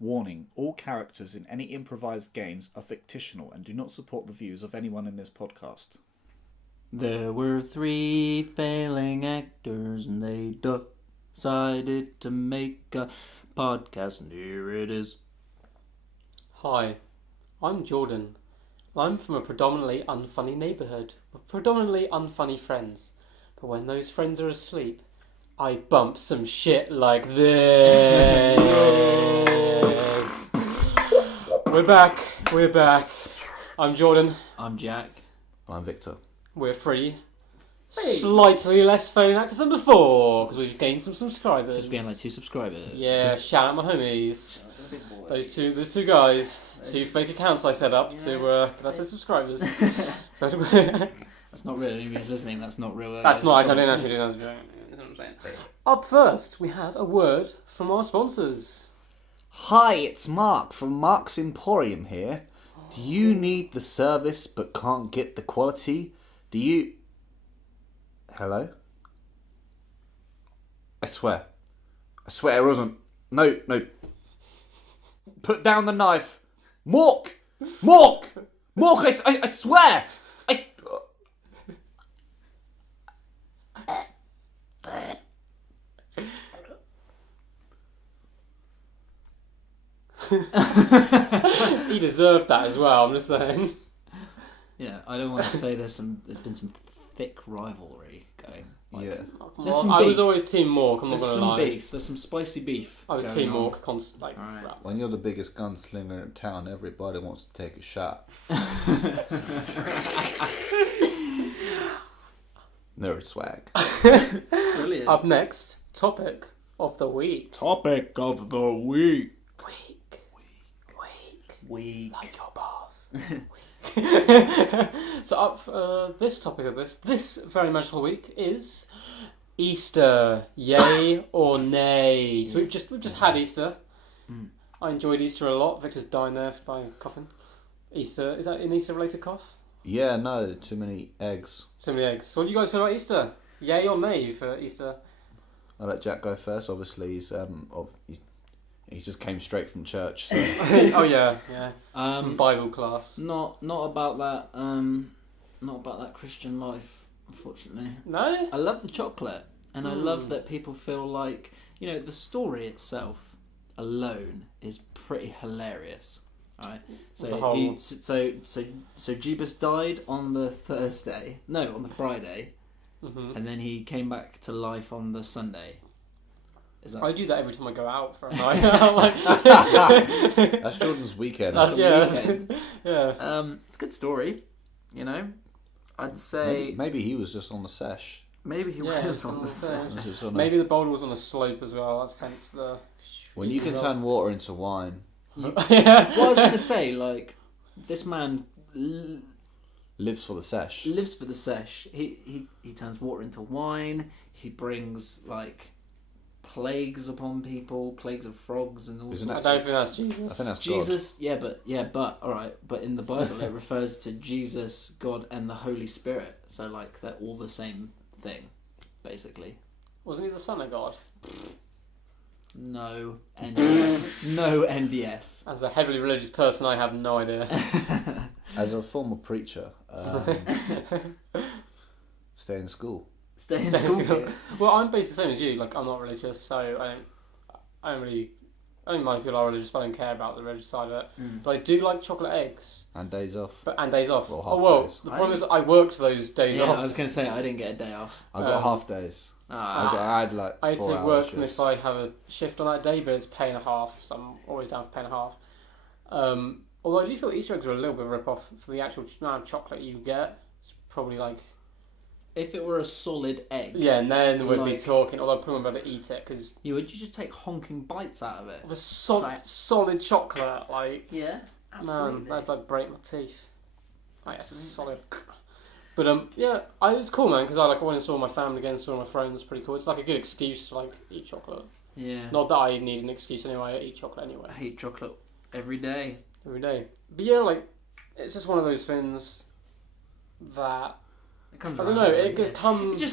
Warning, all characters in any improvised games are fictional and do not support the views of anyone in this podcast. There were 3 failing actors and they decided to make a podcast, and here it is. Hi, I'm Jordan. I'm from a predominantly unfunny neighbourhood with predominantly unfunny friends. But when those friends are asleep, I bump some shit like this. We're back. I'm Jordan. I'm Jack. I'm Victor. We're free. Slightly less phone actors than before because we've gained some subscribers. Just being like 2 subscribers. Yeah, shout out my homies. Those two guys. 2 fake accounts I set up to get us subscribers. That's not real. Anybody's listening. That's not real. That's not. I didn't actually do that. That's what I'm saying. Up first, we have a word from our sponsors. Hi, it's Mark from Mark's Emporium here. Do you need the service but can't get the quality? Do you... Hello? I swear it wasn't. No. Put down the knife. Mork, I swear. He deserved that as well, I'm just saying. Yeah, I don't want to say there's been some thick rivalry going. Yeah. I was always Team Mork, I'm not There's going to some lie. beef. There's some spicy beef. I was going Team on. Mork, right. When you're the biggest gunslinger in town, everybody wants to take a shot. Nerd swag. Brilliant. Up next, topic of the week. Topic of the week. Week. Like your boss. So up for this topic of this very magical week is Easter. Yay or nay? So we've just had Easter. I enjoyed Easter a lot. Victor's dying there by coughing. Easter, is that an Easter related cough? Yeah, no, too many eggs. So many eggs. So what do you guys feel about Easter? Yay or nay for Easter? I'll let Jack go first. Obviously, he just came straight from church. So. Oh yeah. Some Bible class. Not about that. Not about that Christian life, unfortunately. No. I love the chocolate, and I love that people feel like the story itself alone is pretty hilarious. Right. So Jeebus died on the Thursday. No, on the Friday. Mm-hmm. And then he came back to life on the Sunday. I do that every time I go out for a night. That's Jordan's weekend. Weekend. Yeah. It's a good story. I'd say maybe he was just on the sesh. maybe he was on the set. Maybe the boulder was on a slope as well. That's hence the. When you can turn water into wine. Yeah. Well, I was going to say, this man Lives for the sesh. Lives for the sesh. He turns water into wine. He brings plagues upon people, plagues of frogs and all sorts. I don't think that's Jesus. I think that's Jesus. God. But all right. But in the Bible, it refers to Jesus, God, and the Holy Spirit. So they're all the same thing, basically. Wasn't he the Son of God? No NDS. No NDS. As a heavily religious person, I have no idea. As a former preacher, stay in school. Stay in school, kids. Well, I'm basically the same as you. I'm not religious, so I don't mind if people are religious, but I don't care about the religious side of it. But I do like chocolate eggs. And days off. And days off. Days. The problem is I worked those days off. I was going to say, I didn't get a day off. I got half days. I had I had to 4 work hours them if I have a shift on that day, but it's pay and a half, so I'm always down for pay and a half. Although I do feel Easter eggs are a little bit of a rip-off for the actual amount of chocolate you get. It's probably if it were a solid egg. Yeah, and then we'd be talking, although I probably wouldn't be able to eat it, because... Would you just take honking bites out of it? Of a solid chocolate, Yeah, absolutely. Man, that'd break my teeth. It's solid... But it was cool, man, because I went and saw my family again, saw my friends. It's pretty cool. It's a good excuse to eat chocolate. Yeah. Not that I need an excuse anyway. I eat chocolate anyway. I eat chocolate every day. But yeah, it's just one of those things that It comes. I don't know. It just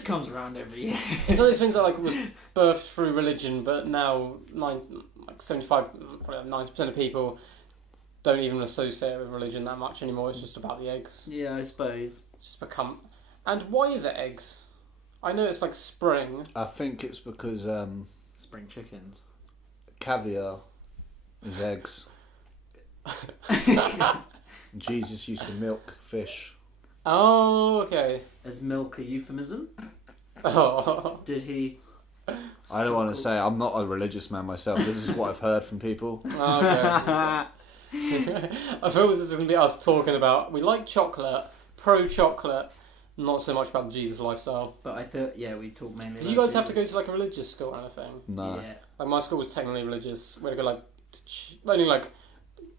comes around every year. It's one of those things that was birthed through religion, but now like 75, probably like 90% of people don't even associate it with religion that much anymore. It's just about the eggs. Yeah, I suppose. It's just become. And why is it eggs? I know it's like spring. I think it's because Spring chickens. caviar is eggs. Jesus used to milk fish. Oh, okay. Is milk a euphemism? Oh. Did he? I don't want to say, I'm not a religious man myself. This is what I've heard from people. Okay. I thought this was going to be us talking about, we like chocolate, pro-chocolate, not so much about the Jesus lifestyle. But I thought, yeah, we talked mainly. Did you guys have to go to like a religious school or anything? No. Yeah. Like my school was technically religious. We had to go like, only like,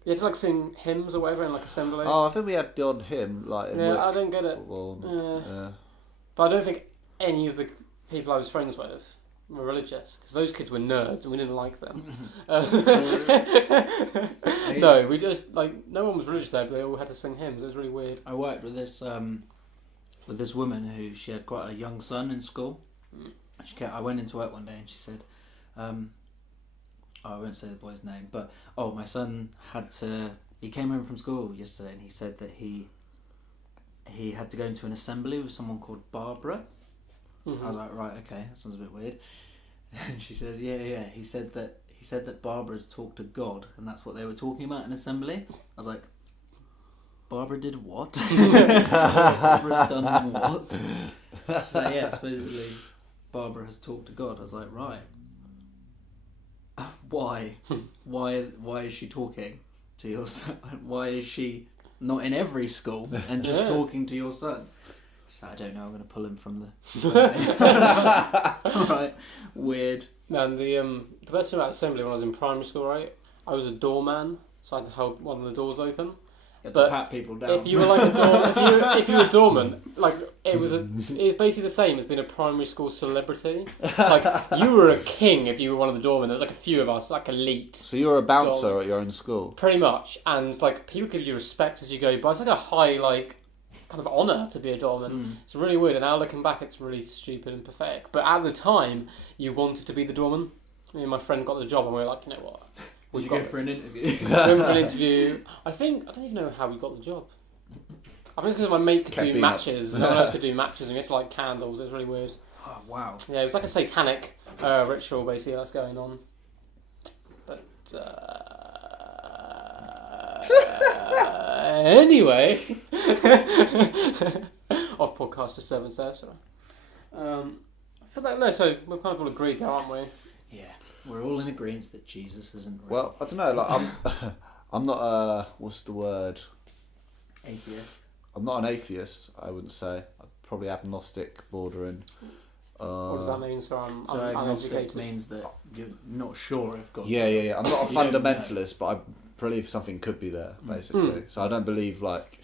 you had to like sing hymns or whatever in like assembly. Oh, I think we had the odd hymn, like in Yeah, Wick. I don't get it. Well, Yeah. But I don't think any of the people I was friends with were religious, because those kids were nerds and we didn't like them. No, we just like no one was religious there, but they all had to sing hymns. It was really weird. I worked with this woman who she had quite a young son in school. I went into work one day and she said, I won't say the boy's name, but my son he came home from school yesterday and he said that he had to go into an assembly with someone called Barbara. Mm-hmm. I was like, right, okay, that sounds a bit weird. And she says, yeah. He said that Barbara's talked to God, and that's what they were talking about in assembly. I was like, Barbara did what? Barbara's done what? She's like, yeah, supposedly Barbara has talked to God. I was like, right. Why? Why is she talking to your son? Why is she not in every school and just talking to your son? I don't know. I'm going to pull him from the. Right, weird. Man, the best thing about assembly when I was in primary school, right? I was a doorman, so I had to hold one of the doors open. You had But to pat people down. If you were like if you were a doorman, like it was basically the same as being a primary school celebrity. Like you were a king if you were one of the doormen. There was like a few of us, like elite. So you were a bouncer at your own school? Pretty much, and like people give you respect as you go by. It's like a high kind of honour to be a doorman. It's really weird, and now looking back it's really stupid and pathetic. But at the time you wanted to be the doorman. Me and my friend got the job and we were like, you know what? Did you go for an interview? We went for an interview. I don't even know how we got the job. I think it's because my mate could do matches. No one else could do matches and we had to light candles. It was really weird. Oh, wow. Yeah, it was like a satanic ritual basically that's going on. But anyway, off podcast disturbance there. Sorry. I feel like so we've kind of all agreed there, aren't we? Yeah, we're all in agreement that Jesus isn't real. Well, I don't know. Like I'm not a what's the word? Atheist. I'm not an atheist. I wouldn't say. I'm probably agnostic, bordering. What does that mean? So I'm agnostic uneducated. means that you're not sure if God. Yeah. I'm not a You don't know. fundamentalist, but I believe something could be there, basically. So I don't believe like.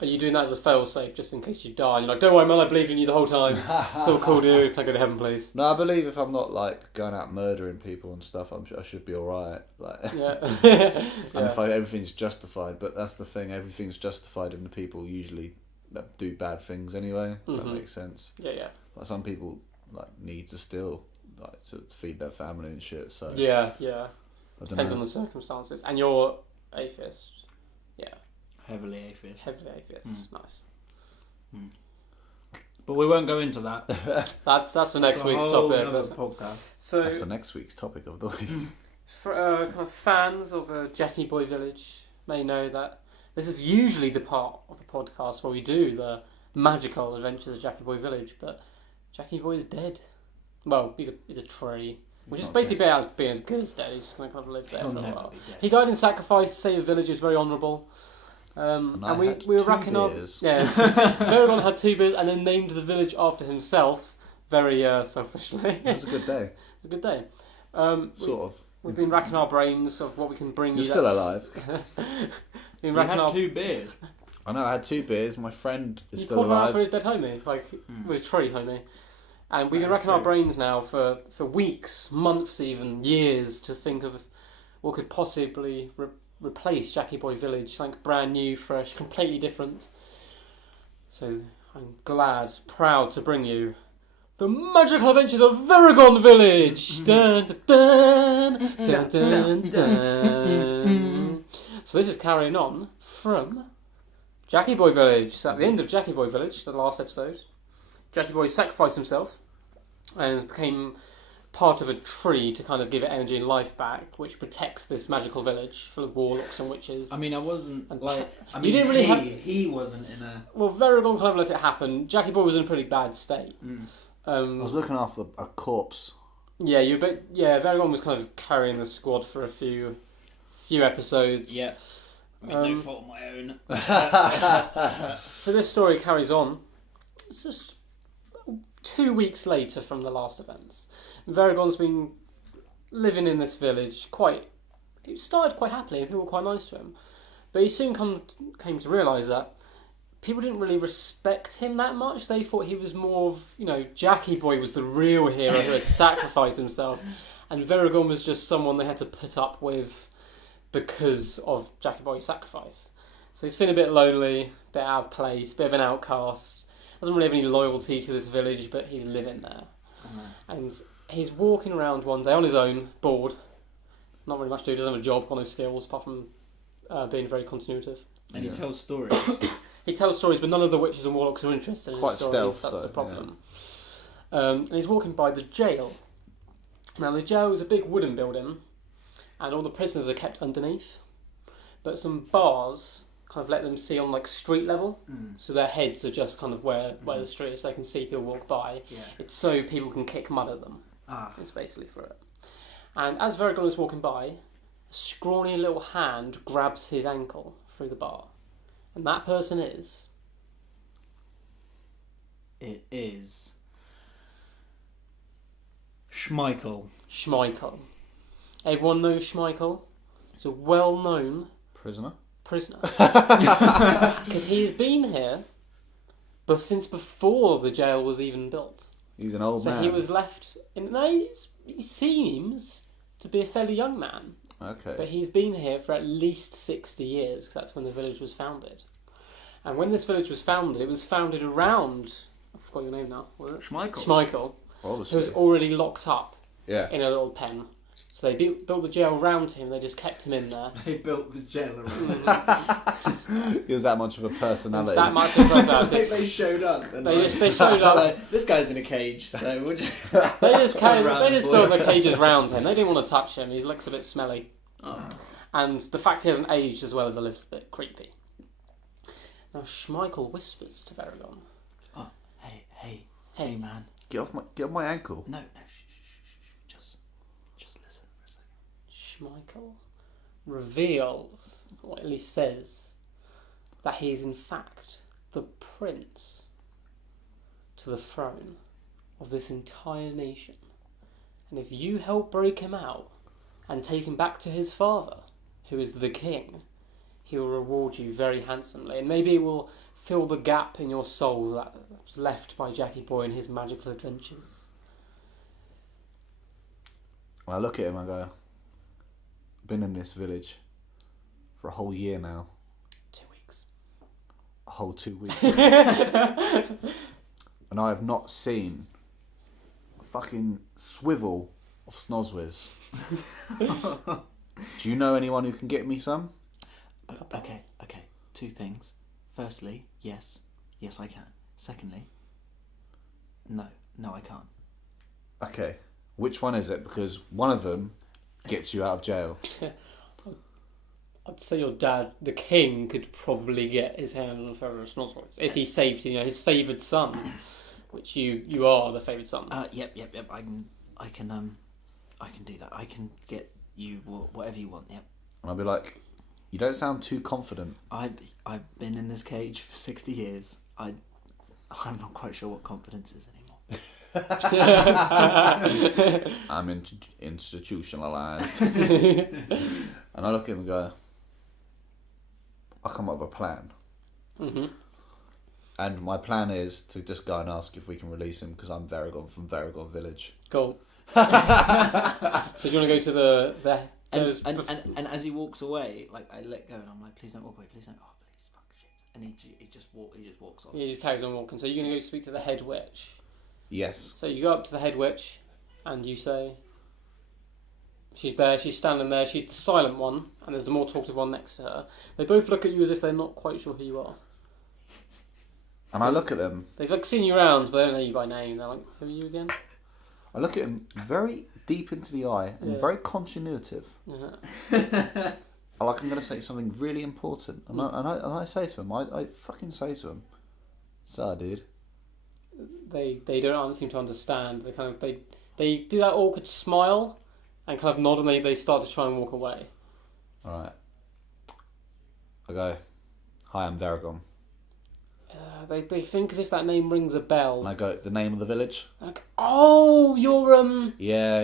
Are you doing that as a fail-safe just in case you die? And you're like, don't worry, man, I believed in you the whole time. It's all cool, dude. Can I go to heaven, please? No, I believe if I'm not like going out murdering people and stuff, I should be all right. Like, Yeah. and if everything's justified, but that's the thing, everything's justified in the people usually that do bad things anyway. If that makes sense. Yeah. Like some people like need to steal, like to feed their family and shit. So Yeah. I don't Depends know. on the circumstances. And you're atheist. Yeah. Heavily atheist. Heavily atheist. Nice. But we won't go into that. That's for next It's a week's whole topic. nother That's- podcast. That's So for next week's topic of the week. for kind of fans of Jackie Boy Village may know that this is usually the part of the podcast where we do the magical adventures of Jackie Boy Village, but Jackie Boy is dead. Well, he's a tree, which is not basically being as good as dead. He's just going to kind of live there He'll for a never while. be dead. He died in sacrifice to save a village. He was very honourable. And I And we had were 2 racking up. beers. Yeah, Varagon had 2 beers and then named the village after himself. Very selfishly. It was a good day. It's a good day. Sort of. We've been racking our brains of what we can bring You're you. still alive. Been You racking had our. 2 beers. I know, I had 2 beers. My friend is He still poured one out for alive. his dead homie, like with his tree homie. And we've been racking our brains now for weeks, months, even years to think of what could possibly replace Jackie Boy Village, something brand new, fresh, completely different. So I'm glad, proud to bring you The Magical Adventures of Varagon Village! Dun, dun, dun, dun, dun, dun. So this is carrying on from Jackie Boy Village. So at the end of Jackie Boy Village, the last episode, Jackie Boy sacrificed himself and became part of a tree to kind of give it energy and life back, which protects this magical village full of warlocks and witches. I mean, I wasn't like. I mean, you didn't really he wasn't in a. Well, Varagon kind of let it happen. Jackie Boy was in a pretty bad state. I was looking after a corpse. Yeah, Varagon was kind of carrying the squad for a few episodes. Yeah. I mean, no fault of my own. So this story carries on. It's just 2 weeks later from the last events. Varagon's been living in this village it started quite happily and people were quite nice to him. But he soon came to realise that people didn't really respect him that much. They thought he was more of, Jackie Boy was the real hero who had sacrificed himself. And Varagon was just someone they had to put up with because of Jackie Boy's sacrifice. So he's feeling a bit lonely, a bit out of place, a bit of an outcast. Doesn't really have any loyalty to this village, but he's living there. And he's walking around one day on his own, bored. Not really much to do, doesn't have a job, got no skills, apart from being very continuative. And he tells stories. He tells stories, but none of the witches and warlocks are interested in his stories. Stealth, that's the problem. Yeah. And he's walking by the jail. Now, the jail is a big wooden building, and all the prisoners are kept underneath. But some bars kind of let them see on street level, so their heads are just kind of where the street is, so they can see people walk by. Yeah. It's so people can kick mud at them. It's basically for it. And as Varagon is walking by, a scrawny little hand grabs his ankle through the bar. And that person is... It is... Schmeichel. Everyone knows Schmeichel. He's a well-known... Prisoner. Because he's been here since before the jail was even built. He's an old man. So he was left... he seems to be a fairly young man. Okay. But he's been here for at least 60 years, because that's when the village was founded. And when this village was founded, it was founded around... I forgot your name now. Was it? Schmeichel. Obviously. Who was already locked up in a little pen. So they built the jail around him, they just kept him in there. They built the jail around He was that much of a personality. That much of a personality. They showed up. And they showed up. This guy's in a cage, so we'll just... They just built the cages around him. They didn't want to touch him. He looks a bit smelly. Oh. And the fact he hasn't aged as well is a little bit creepy. Now Schmeichel whispers to Varagon. Oh, hey, man. Get off my ankle. No, shh. Just listen for a second. Schmeichel reveals, or at least says, that he is in fact the prince to the throne of this entire nation. And if you help break him out and take him back to his father, who is the king, he will reward you very handsomely. And maybe it will fill the gap in your soul that was left by Jackie Boy and his magical adventures. I look at him and I go, I've been in this village for a whole year now. 2 weeks. A whole 2 weeks. And I have not seen a fucking swivel of Snoswiz. Do you know anyone who can get me some? Okay. 2 things. Firstly, yes I can. Secondly, no I can't. Okay, which one is it? Because one of them gets you out of jail. I'd say your dad, the king, could probably get his hand on a feather of Snoswiz if he saved, his favoured son, which you are the favoured son. Yep. I can do that. I can get you whatever you want. Yep. And I'll be like, you don't sound too confident. I've been in this cage for 60 years. I'm not quite sure what confidence is anymore. I'm institutionalized. And I look at him and go, I'll come up with a plan. Mm-hmm. And my plan is to just go and ask if we can release him, because I'm Varagon from Varagon Village. Cool. So do you want to go to the and as he walks away, I let go and I'm like, please don't walk away, please don't. Oh, please, fuck shit. And he just walks off. Yeah, he just carries on walking. So you're going to go speak to the head witch. Yes. So you go up to the head witch, and you say, she's there, she's standing there, she's the silent one, and there's the more talkative one next to her. They both look at you as if they're not quite sure who you are. And I look at them. They've like seen you around, but they don't know you by name. They're like, who are you again? I look at them very deep into the eye and very continuative. Uh-huh. Like I'm going to say something really important. And I say to him, I fucking say to him, "Sir, dude." They don't seem to understand. They do that awkward smile and kind of nod, and they start to try and walk away. Alright. I go, "Hi, I'm Varagon." They think as if that name rings a bell. And I go, "The name of the village?" Like, oh, you're Yeah.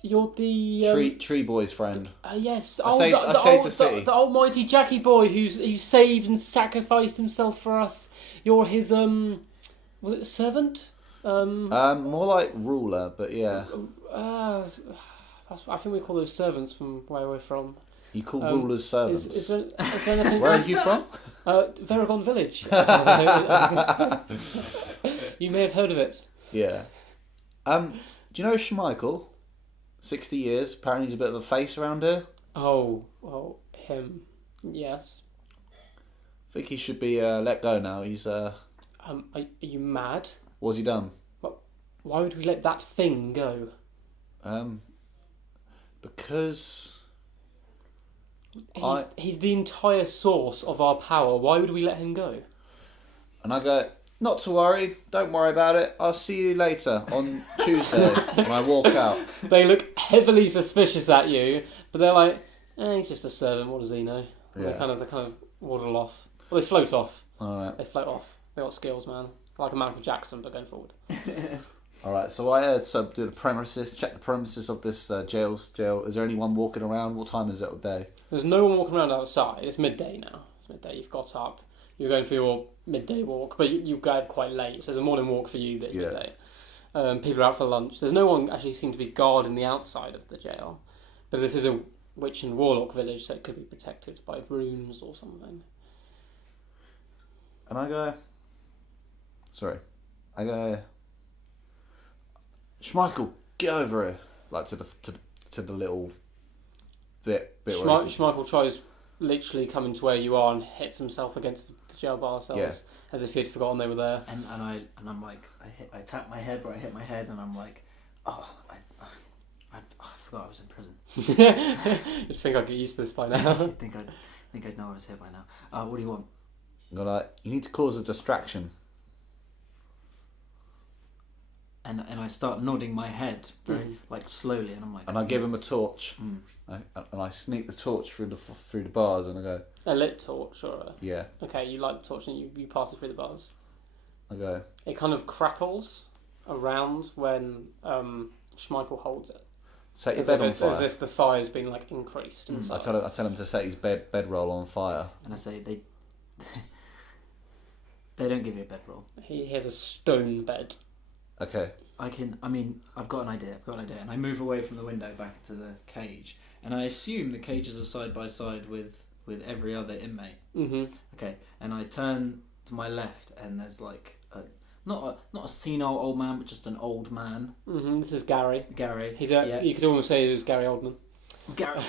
you're the Tree boy's friend. yes. I saved the city. The almighty Jackie boy who saved and sacrificed himself for us. You're his was it servant? More like ruler, but yeah. I think we call those servants from where we're from. You call rulers servants. Is there anything? Where are you from? Varagon Village. You may have heard of it. Yeah. Do you know Schmeichel? 60 years. Apparently he's a bit of a face around here. Oh, him. Yes. I think he should be let go now. He's Are you mad? What's he done? Why would we let that thing go? Because He's the entire source of our power. Why would we let him go? And I go, "Not to worry. Don't worry about it. I'll see you later on Tuesday." when I walk out. They look heavily suspicious at you, but they're like, he's just a servant. What does he know? Yeah. They kind of waddle off. Well, they float off. All right. They float off. They got skills, man. Like a Michael Jackson, but going forward. All right. So I do the premises. Check the premises of this jail. Is there anyone walking around? What time is it of day? There's no one walking around outside. It's midday now. It's midday. You've got up. You're going for your midday walk, but you go out quite late. So it's a morning walk for you, but it's midday. People are out for lunch. There's no one actually seems to be guarding the outside of the jail. But this is a witch and warlock village, so it could be protected by runes or something. And I go, "Schmeichel, get over here!" Like to the little bit. Schmeichel tries literally coming to where you are and hits himself against the jail bar cells as if he'd forgotten they were there. And I'm like, I tap my head where I hit my head, and I'm like, oh, I forgot I was in prison. You'd think I'd get used to this by now. I think I'd know I was here by now. What do you want? I'm like, "You need to cause a distraction." And I start nodding my head very slowly, and I'm like. And I give him a torch, and I sneak the torch through the bars, and I go, A lit torch or a... "Yeah." Okay, you light the torch and you pass it through the bars. I go. It kind of crackles around when Schmeichel holds it. Set your bed on fire. As if the fire's been increased in size. I tell him to set his bedroll on fire. And I say they don't give you a bedroll. He has a stone bed. Okay. I've got an idea, and I move away from the window back into the cage, and I assume the cages are side by side with every other inmate. Mm-hmm. Okay, and I turn to my left, and there's not a senile old man, but just an old man. Mm-hmm. This is Gary. He's You could almost say it was Gary Oldman. Gary.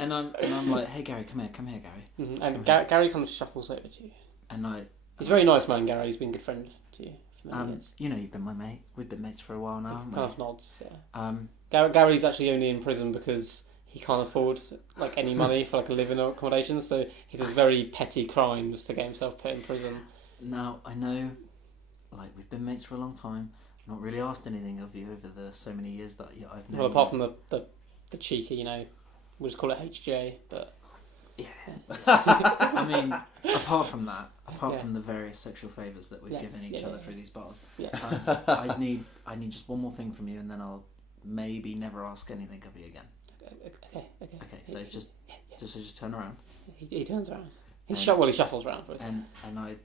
and I'm like, "Hey Gary, come here, Gary." Mm-hmm. And Gary kind of shuffles over to you. And he's a very nice man, Gary. He's been a good friend to you for many years. You've been my mate. We've been mates for a while now. Kind of nods. Yeah. Gary's actually only in prison because he can't afford any money for a living accommodation, so he does very petty crimes to get himself put in prison. Now I know, we've been mates for a long time. I've not really asked anything of you over the so many years that I've known. Well, apart from the cheeky, we'll just call it HJ, but. Yeah. Apart from that, from the various sexual favours that we've given each other through these bars, I need just one more thing from you, and then I'll maybe never ask anything of you again. Okay. So just turn around. He turns around. He shuffles around for it. And I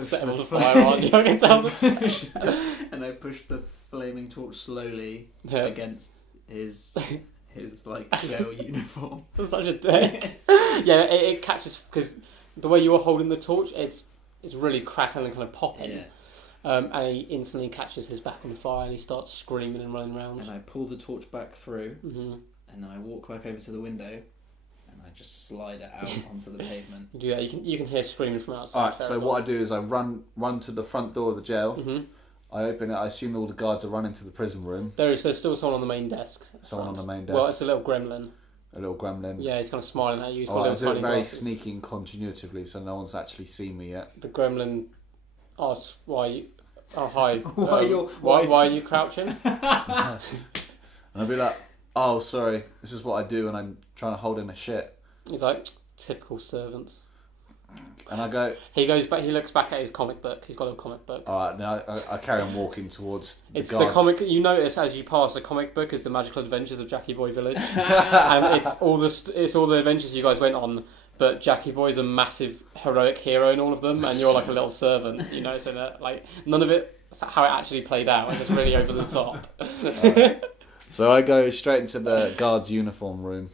set him on fire, aren't you? I can tell. And I push the flaming torch slowly against his jail uniform. That's such a dick. Yeah, it catches because the way you're holding the torch, it's really crackling and kind of popping. And he instantly catches his back on fire and he starts screaming and running around. And I pull the torch back through, Mm-hmm. and then I walk back over to the window, and I just slide it out onto the pavement. Yeah, you can hear screaming from outside. Alright, so what I do is I run to the front door of the jail. Mm-hmm. I open it. I assume all the guards are running to the prison room. There's still someone on the main desk. Someone on the main desk. Well, it's a little gremlin. A little gremlin. Yeah, he's kind of smiling at you. He's got I little do it tiny very glasses. sneaky and continuatively, so no one's actually seen me yet. The gremlin asks why you... Oh, hi. Why why are you crouching? And I'll be like, oh, sorry, this is what I do when I'm trying to hold in a shit. He's like, typical servants. And I go... He goes back. He looks back at his comic book. He's got a comic book. Alright, now I carry on walking towards the It's guards. the comic. You notice as you pass the comic book is the Magical Adventures of Jackie Boy Village, and it's all the adventures you guys went on. But Jackie Boy's a massive heroic hero in all of them, and you're like a little servant. You notice in it, like none of it how it actually played out. It's just really over the top. So I go straight into the guards' uniform room,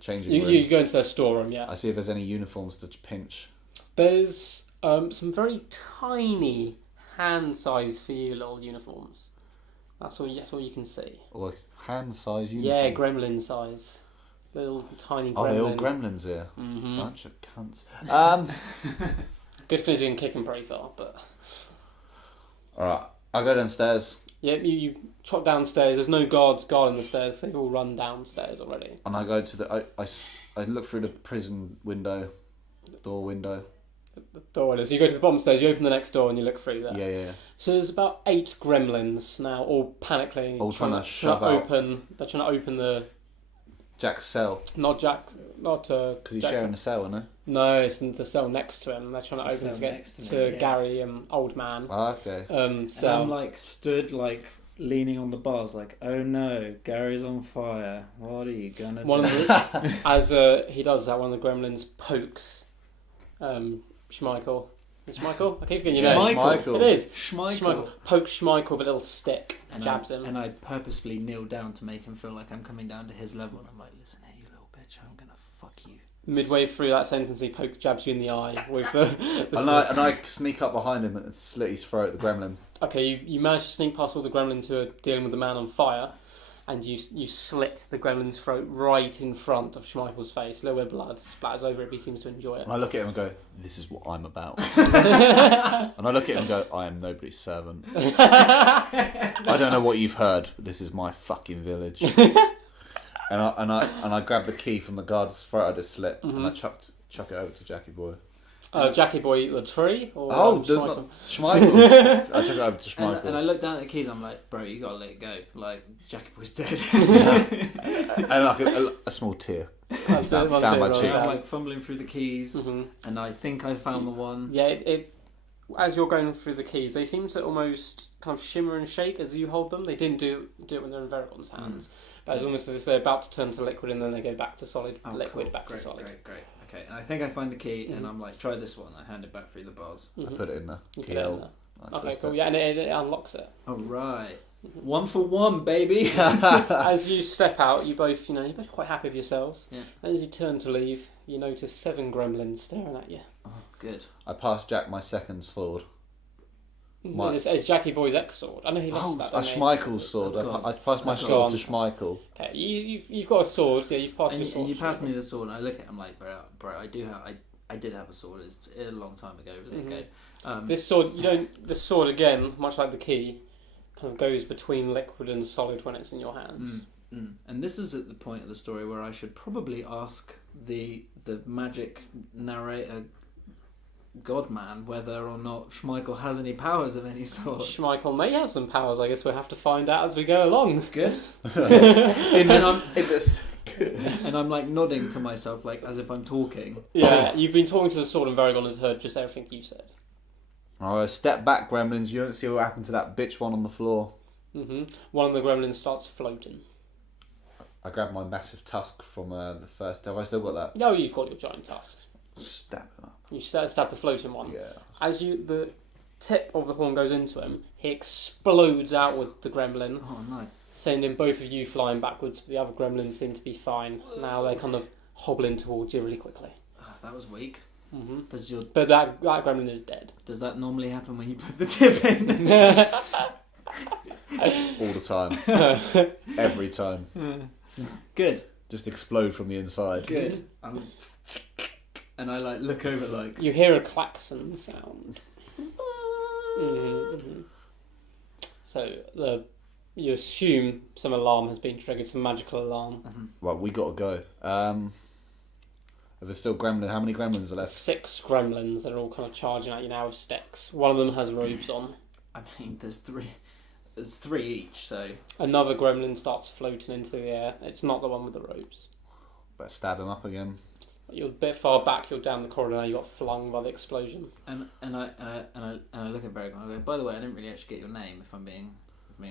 changing room. You go into their storeroom. Yeah. I see if there's any uniforms to pinch. There's some very tiny hand-sized for you little uniforms. That's all you can see. Or hand-size uniforms. Yeah, gremlin size. Little tiny gremlin. Oh, they're all gremlins here. Mm-hmm. Bunch of cunts. Good for you can kick them pretty far, but... Alright, I go downstairs Yeah, you trot downstairs. There's no guards guarding the stairs. They've all run downstairs already. and I go to the... I look through the prison window. Door window. The door is. You go to the bottom stairs, you open the next door and you look through there. Yeah. So there's about 8 gremlins now, all panicking. All trying to shove out. They're trying to open the... Jack's cell. Not Jack... Not... Because he's Jackson. sharing the cell, isn't he? No, it's in the cell next to him. They're trying to It's the open cell to next get to to me, yeah. Gary, old man. Ah, okay. And So I'm like stood like leaning on the bars, like, oh no, Gary's on fire. What are you gonna one do? of the, as he does that, one of the gremlins pokes Schmeichel. Is it Schmeichel? I keep forgetting your name. Schmeichel. It is. Schmeichel. Pokes Schmeichel with a little stick, And jabs I, him. And I purposefully kneel down to make him feel like I'm coming down to his level. And I'm like, listen here, you little bitch, I'm gonna fuck you. Midway through that sentence, he jabs you in the eye with the And I sneak up behind him and slit his throat, the gremlin. Okay, you manage to sneak past all the gremlins who are dealing with the man on fire, and you slit the gremlin's throat right in front of Schmeichel's face. A little bit of blood splatters over it, but he seems to enjoy it. And I look at him and go, this is what I'm about. And I look at him and go, I am nobody's servant. I don't know what you've heard, but this is my fucking village. And I grab the key from the guard's throat I just slit, and I chuck it over to Jackie Boy. Jackie Boy the tree? Or Schmeichel. I chuck it over to Schmeichel. And I look down at the keys, I'm like, bro, you gotta let it go. Like, Jackie Boy's dead. And like a small tear down my cheek. I'm like fumbling through the keys, Mm-hmm. and I think I found the one. Yeah, it as you're going through the keys, they seem to almost kind of shimmer and shake as you hold them. They didn't do it when they're in Veragon's hands. But it's almost as if they're about to turn to liquid and then they go back to solid, liquid, cool. back Great, to solid. Great. Okay, and I think I find the key, and I'm like, try this one. I hand it back through the bars. I put it in there. You put it in there. I Okay, twist cool. it. Yeah, and it unlocks it. All right, 1 for 1, baby. As you step out, you're both quite happy with yourselves. Yeah. And as you turn to leave, you notice 7 gremlins staring at you. Oh, good. I pass Jack my second sword. It's Jackie Boy's X sword. I know he lost that. A Schmeichel's sword. That's gone. I pass my That's sword to gone. Schmeichel. Okay, you've got a sword. Yeah, you've passed And, your sword. and you passed me the sword, and I look at it, I'm like, bro, I did have a sword. It's a long time ago. There you go. This sword, This sword again, much like the key, kind of goes between liquid and solid when it's in your hands. And this is at the point of the story where I should probably ask the magic narrator Godman whether or not Schmeichel has any powers of any sort. Schmeichel may have some powers. I guess we'll have to find out as we go along. Good. In this. And I'm like nodding to myself, like as if I'm talking. Yeah, you've been talking to the sword, and Varagon has heard just everything you said. Alright, step back, gremlins. You don't see what happened to that bitch one on the floor. One of the gremlins starts floating. I grab my massive tusk from the first. Have I still got that? No, you've got your giant tusk. Stab him up. You stab the floating one. Yeah. As the tip of the horn goes into him, he explodes outward the gremlin, Oh, nice. sending both of you flying backwards. The other gremlins seem to be fine. Now they're kind of hobbling towards you really quickly. Oh, that was weak. Mm-hmm. Does But that gremlin is dead. Does that normally happen when you put the tip in? All the time. Every time. Good. Just explode from the inside. Good. And I like look over like. You hear a klaxon sound. Mm-hmm. So you assume some alarm has been triggered, some magical alarm. Mm-hmm. Right, we got to go. Are there still gremlins? How many gremlins are left? 6 gremlins that are all kind of charging at you now with sticks. One of them has robes on. I mean, there's 3. There's 3 each, so. Another gremlin starts floating into the air. It's not the one with the robes. Better stab him up again. You're a bit far back. You're down the corridor now. You got flung by the explosion. And I look at Berrigan and I go, by the way, I didn't really actually get your name, if I'm being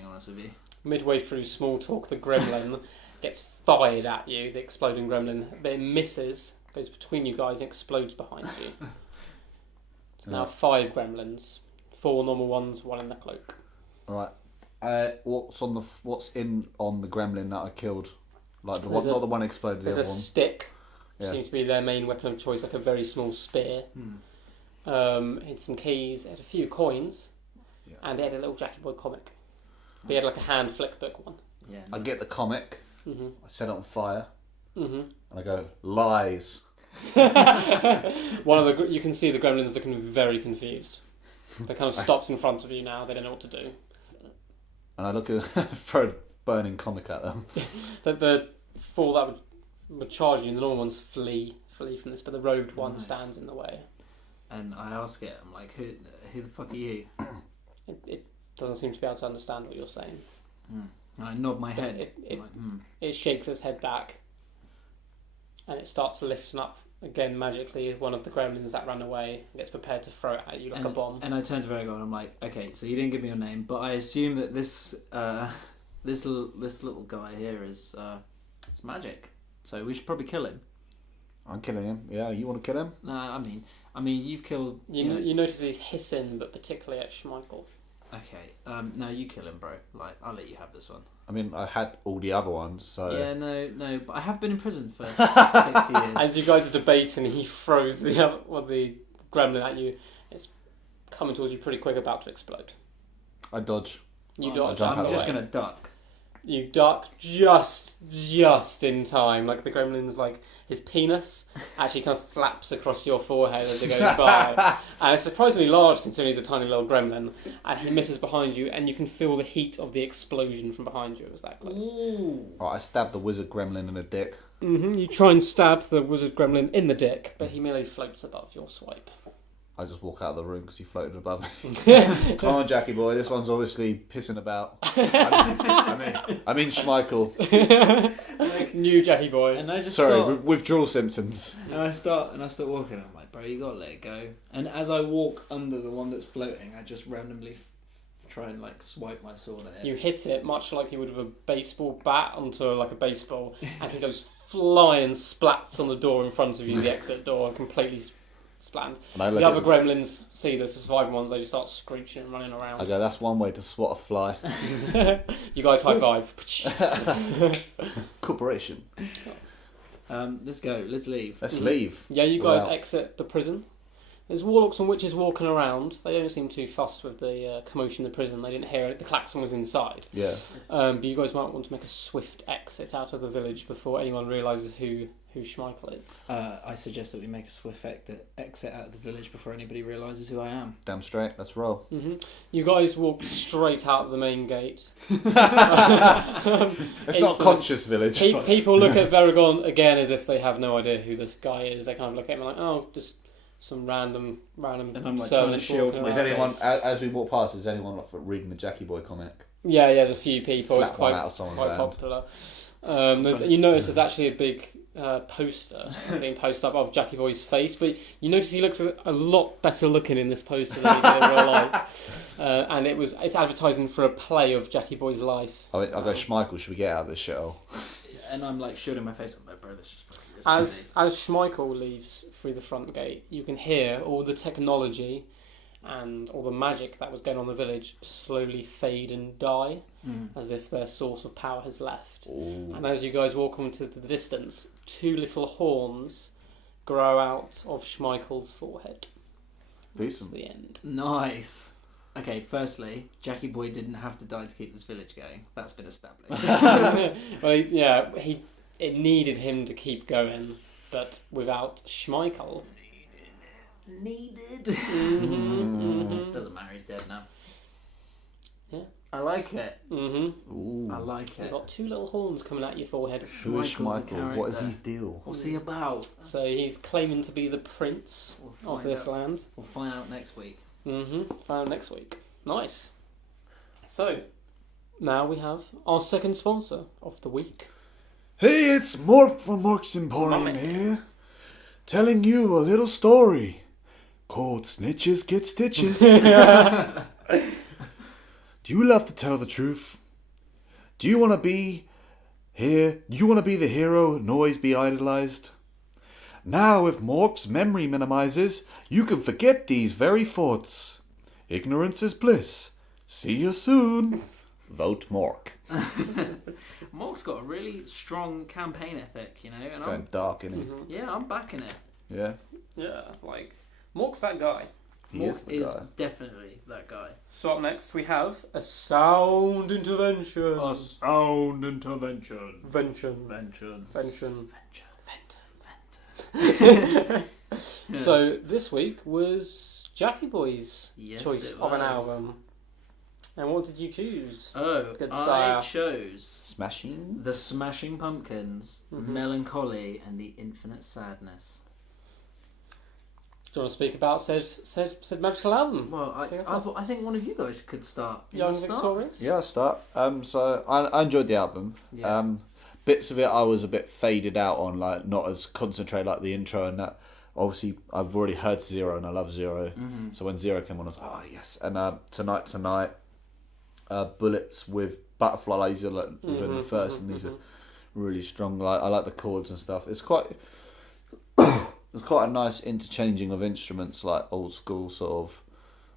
honest with you. Midway through small talk, the gremlin gets fired at you. The exploding gremlin, but it misses, goes between you guys, and explodes behind you. It's now 5 gremlins, 4 normal ones, 1 in the cloak. All right. What's in on the gremlin that I killed? Like the one, not the one exploded. There's the a other one. stick. Yeah. Seems to be their main weapon of choice, like a very small spear. Had some keys, had a few coins, and they had a little Jackie Boy comic. But he had like a hand flick book one. Yeah. I get the comic. Mm-hmm. I set it on fire. Mm-hmm. And I go, lies. You can see the gremlins looking very confused. They're kind of stopped in front of you now. They don't know what to do. And I look at throw a burning comic at them. The 4 that would charge you, the normal ones flee from this, but the robed one stands in the way. And I ask it, I'm like, who the fuck are you? It doesn't seem to be able to understand what you're saying. And I nod my head. It shakes its head back, and it starts lifting up again magically. One of the gremlins that ran away gets prepared to throw it at you like a bomb. And I turn to Vergon and I'm like, okay, so you didn't give me your name, but I assume that this little guy here is it's magic. So we should probably kill him. I'm killing him. Yeah, you want to kill him? No, I mean, you've killed. You notice he's hissing, but particularly at Schmeichel. Okay, no, you kill him, bro. Like, I'll let you have this one. I mean, I had all the other ones, so... Yeah, no, but I have been in prison for 60 years. As you guys are debating, he throws the gremlin at you. It's coming towards you pretty quick, about to explode. I dodge. You dodge. I'm just going to duck. You duck just in time. Like the gremlin's like his penis actually kind of flaps across your forehead as it goes by, and it's surprisingly large considering he's a tiny little gremlin. And he misses behind you, and you can feel the heat of the explosion from behind you. It was that close. Right, I stabbed the wizard gremlin in the dick. You try and stab the wizard gremlin in the dick, but he merely floats above your swipe. I just walk out of the room because he floated above me. Come on, Jackie boy, this one's obviously pissing about. I mean Schmeichel. Like, new Jackie boy. And I just withdrawal symptoms. And I start walking. I'm like, bro, you gotta let it go. And as I walk under the one that's floating, I just randomly try and like swipe my sword at it. You hit it much like you would with a baseball bat onto like a baseball, and he goes flying, splats on the door in front of you, the exit door, and completely splatted. The other gremlins see the surviving ones, they just start screeching and running around. I go, that's one way to swat a fly. You guys high five. Corporation. Let's go. Let's leave. Let's leave. Yeah, you guys exit the prison. There's warlocks and witches walking around. They don't seem too fussed with the commotion in the prison. They didn't hear it. The klaxon was inside. Yeah. But you guys might want to make a swift exit out of the village before anyone realises who Schmeichel is. I suggest that we make a swift exit out of the village before anybody realises who I am. Damn straight. Let's roll. Mm-hmm. You guys walk straight out of the main gate. It's not conscious village. People look at Verrigon again as if they have no idea who this guy is. They kind of look at him like, oh, just some random. And I'm like trying to shield. Is anyone, as we walk past, is anyone reading the Jackie Boy comic? Yeah, there's a few people. Slap it's quite popular. You notice there's actually a big poster being posted up of Jackie Boy's face, but you notice he looks a lot better looking in this poster than he did in real life. And it's advertising for a play of Jackie Boy's life. I go, Schmeichel, should we get out of this shithole? And I'm like shielding my face. I'm like, bro, this is fucking. As Schmeichel leaves through the front gate, you can hear all the technology and all the magic that was going on in the village slowly fade and die, as if their source of power has left. Ooh. And as you guys walk into the distance, 2 little horns grow out of Schmeichel's forehead. Decent. That's the end. Nice. Okay, firstly, Jackie Boy didn't have to die to keep this village going. That's been established. Well, it needed him to keep going, but without Schmeichel. Needed. Mm-hmm. Doesn't matter, he's dead now. Yeah. I like it. Mm-hmm. Ooh. I like You've it. got 2 little horns coming out your forehead. Who is Schmeichel's a Schmeichel? What is character. his deal? What's he about? So he's claiming to be the prince We'll of find this out. land. We'll find out next week. Mm-hmm. Find out next week. Nice. So, now we have our second sponsor of the week. Hey, it's Mork from Mork's Emporium Mummy. here, telling you a little story called Snitches Get Stitches. Do you love to tell the truth? Do you want to be here? Do you want to be the hero and always be idolized? Now, if Mork's memory minimizes, you can forget these very thoughts. Ignorance is bliss. See you soon. Vote Mork. Mork's got a really strong campaign ethic, you know. It's And going dark, isn't Mm-hmm. yeah, I'm backing it. he? Yeah, Yeah, like, Mork's that guy. he is Mork the is guy. definitely that guy. So up next we have a sound intervention. sound intervention. Vention. Venture. So this week was Jackie Boy's Yes, choice it of an was. album. And what did you choose? Oh, Good I sire. chose Smashing. The Smashing Pumpkins, Mhm. Melancholy, and the Infinite Sadness. Do you want to speak about said magical album? Well, I think one of you guys could start. You Young wanna start? Victorious? Yeah, I'll start. So I enjoyed the album. Yeah. Bits of it I was a bit faded out on, like not as concentrated like the intro and that. Obviously, I've already heard Zero and I love Zero. Mhm. So when Zero came on, I was like, oh yes. And Tonight, Bullets with Butterfly, like these are like within the first, and these are really strong. Like I like the chords and stuff. It's quite. It's quite a nice interchanging of instruments, like old school sort of.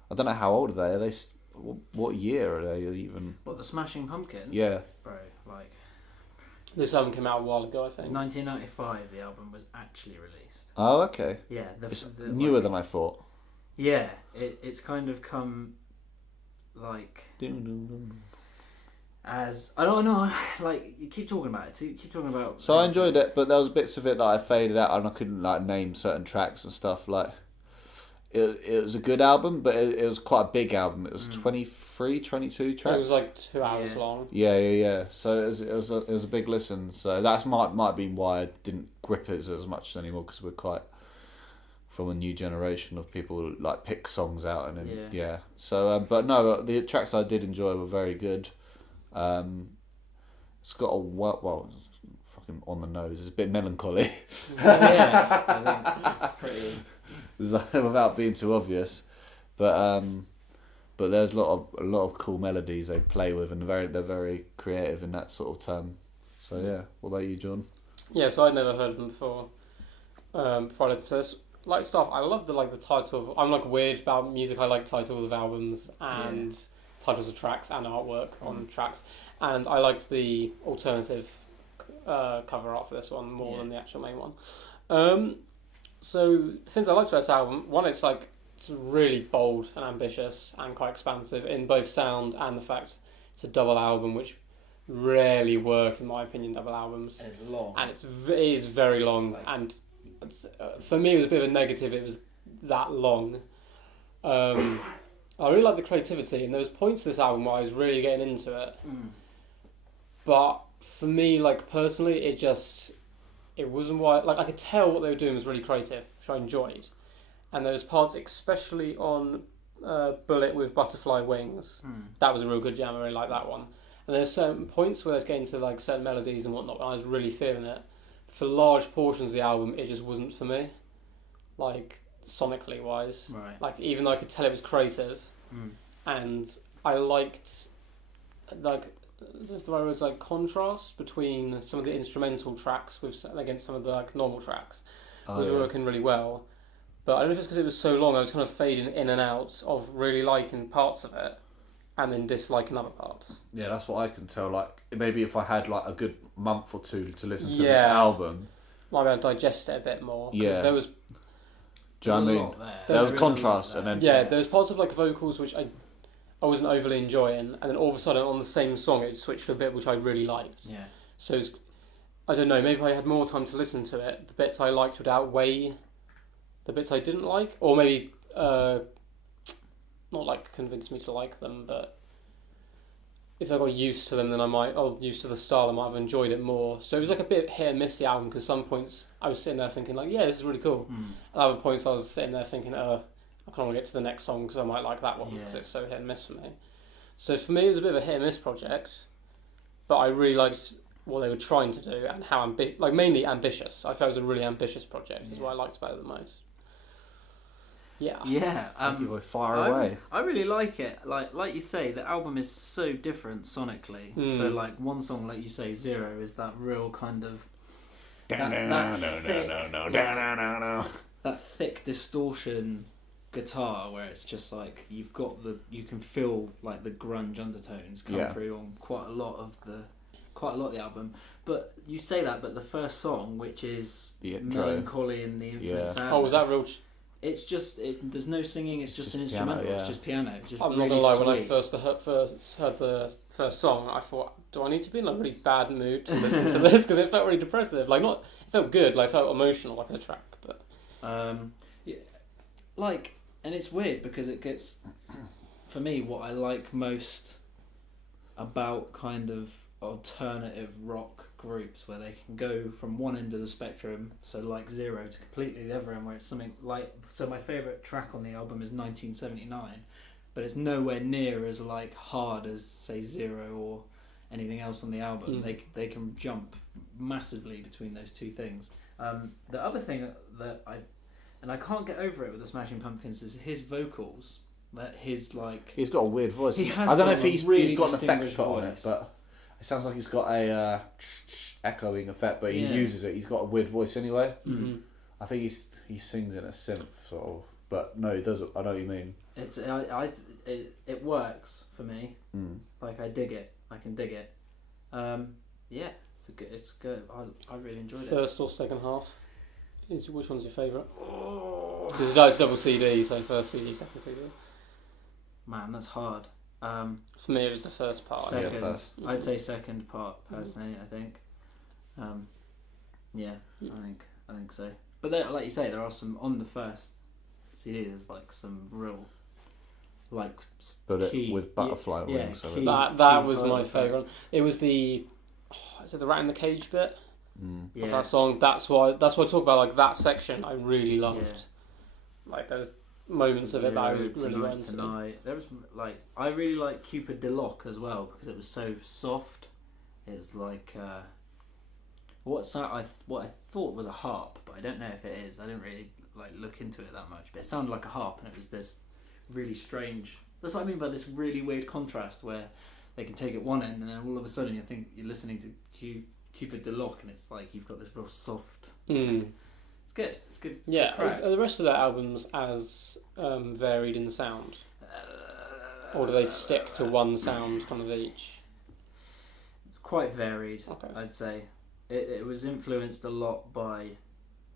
I don't know how old are they? Are they? What year are they even? What, the Smashing Pumpkins? Yeah. Bro, like This album came out a while ago, I think. 1995, the album was actually released. Oh, okay. Yeah, It's newer like, than I thought. Yeah, it's kind of come like as I don't know. Like you keep talking about it. Keep talking about. So I enjoyed it, but there was bits of it that I faded out, and I couldn't like name certain tracks and stuff. Like it was a good album, but it was quite a big album. It was 23, 22 tracks. It was like 2 hours Yeah. long. Yeah. So it was a big listen. So that might be why I didn't grip it as much anymore, because we're quite from a new generation of people who, like pick songs out and then yeah. So but no, the tracks I did enjoy were very good. It's got a well, it's fucking on the nose. It's a bit melancholy. Yeah, I think it's pretty. Without being too obvious, but there's a lot of cool melodies they play with, and they're very creative in that sort of term. So yeah, what about you, John? Yeah, so I'd never heard of them before. Before I listened to this, like stuff. I love the title. I'm like weird about music. I like titles of albums and titles of tracks and artwork on tracks, and I liked the alternative cover art for this one more than the actual main one. So things I liked about this album, one, it's really bold and ambitious and quite expansive in both sound and the fact it's a double album, which rarely work in my opinion. Double albums, And it's long. and it is very long, and it's, for me it was a bit of a negative. It was that long. I really like the creativity, and there was points to this album where I was really getting into it. But for me, personally, it wasn't why. I could tell what they were doing was really creative, which I enjoyed. And there was parts, especially on Bullet with Butterfly Wings, that was a real good jam. I really liked that one. And there's certain points where they'd get into certain melodies and whatnot, and I was really feeling it. For large portions of the album, it just wasn't for me. Sonically wise, Right. Even though I could tell it was creative, and I liked if the right word is contrast between some of the instrumental tracks against some of the normal tracks was working really well. But I don't know if it's because it was so long, I was kind of fading in and out of really liking parts of it and then disliking other parts. Yeah, that's what I can tell. Maybe if I had a good month or two to listen to this Yeah. album, might be able to digest it a bit more. 'Cause Yeah. there was Do you know what I There's a mean? lot there. There was is a contrast, lot and there. then there was parts of like vocals which I wasn't overly enjoying, and then all of a sudden on the same song it switched to a bit which I really liked. Yeah. So it's, I don't know, maybe if I had more time to listen to it, the bits I liked would outweigh the bits I didn't like, or maybe not like convince me to like them, but if I got used to them, then used to the style, I might have enjoyed it more. So it was like a bit hit and miss, the album, because some points I was sitting there thinking like, yeah, this is really cool. And other points I was sitting there thinking, I kind of want to get to the next song because I might like that one because it's so hit and miss for me. So for me, it was a bit of a hit and miss project, but I really liked what they were trying to do and how mainly ambitious. I felt it was a really ambitious project. Is what I liked about it the most. Yeah. Yeah. we're far away. I really like it. Like you say, the album is so different sonically. So like one song, like you say, Zero, is that real kind of that thick distortion guitar where it's just like you can feel like the grunge undertones come through on quite a lot of the album. But you say that, but the first song, which is The intro. Melancholy and the Infinite Sadness. Oh, was that real? It's just there's no singing. It's just an piano, instrumental. yeah. It's just piano. It's just I'm really not gonna lie. When I sweet. first heard the first song, I thought, do I need to be in a really bad mood to listen to this? Because it felt really depressive. Like it felt good. Like it felt emotional, like as a track. But and it's weird because it gets, for me, what I like most about kind of alternative rock groups where they can go from one end of the spectrum, so like Zero, to completely the other end, where it's something like, so my favourite track on the album is 1979, but it's nowhere near as like hard as say Zero or anything else on the album. They can jump massively between those two things. The other thing that I can't get over it with the Smashing Pumpkins is his vocals. That his like He's got a weird voice. He has I don't know got if a he's really got an effect distinguished put on it, voice. but it sounds like he's got a echoing effect, but he Yeah. uses it. He's got a weird voice anyway. mm-hmm. I think he sings in a synth sort of, but no, he doesn't. I know what you mean. It works for me. Mm. Like I dig it. I can dig it. Yeah, it's good. I really enjoyed it. First or second half? Which one's your favourite? Because it's double CD, so first CD, second CD. Man, that's hard. For me, it was the first part. Second, first. I'd say second part personally. I think. Yeah, I think so. But there, like you say, there are some on the first CD. There's like some real, like But key, with butterfly wings. key- so That key was title my track. favourite. It was the is it the Rat in the Cage bit Yeah. of that song? That's why I talk about, like, that section I really loved. Yeah. Like there's moments of it that I was really Tonight, into. Tonight. There was like I really like Cupid de Loc as well because it was so soft. It's like what I thought was a harp, but I don't know if it is. I didn't really like look into it that much, but it sounded like a harp, and it was this really strange. That's what I mean by this really weird contrast where they can take it one end, and then all of a sudden you think you're listening to Cupid de Loc, and it's like you've got this real soft. It's good. It's good. It's Yeah, good crack. are the rest of their albums as varied in sound? Or do they stick to one sound kind of each? It's quite varied, Okay. I'd say. It was influenced a lot by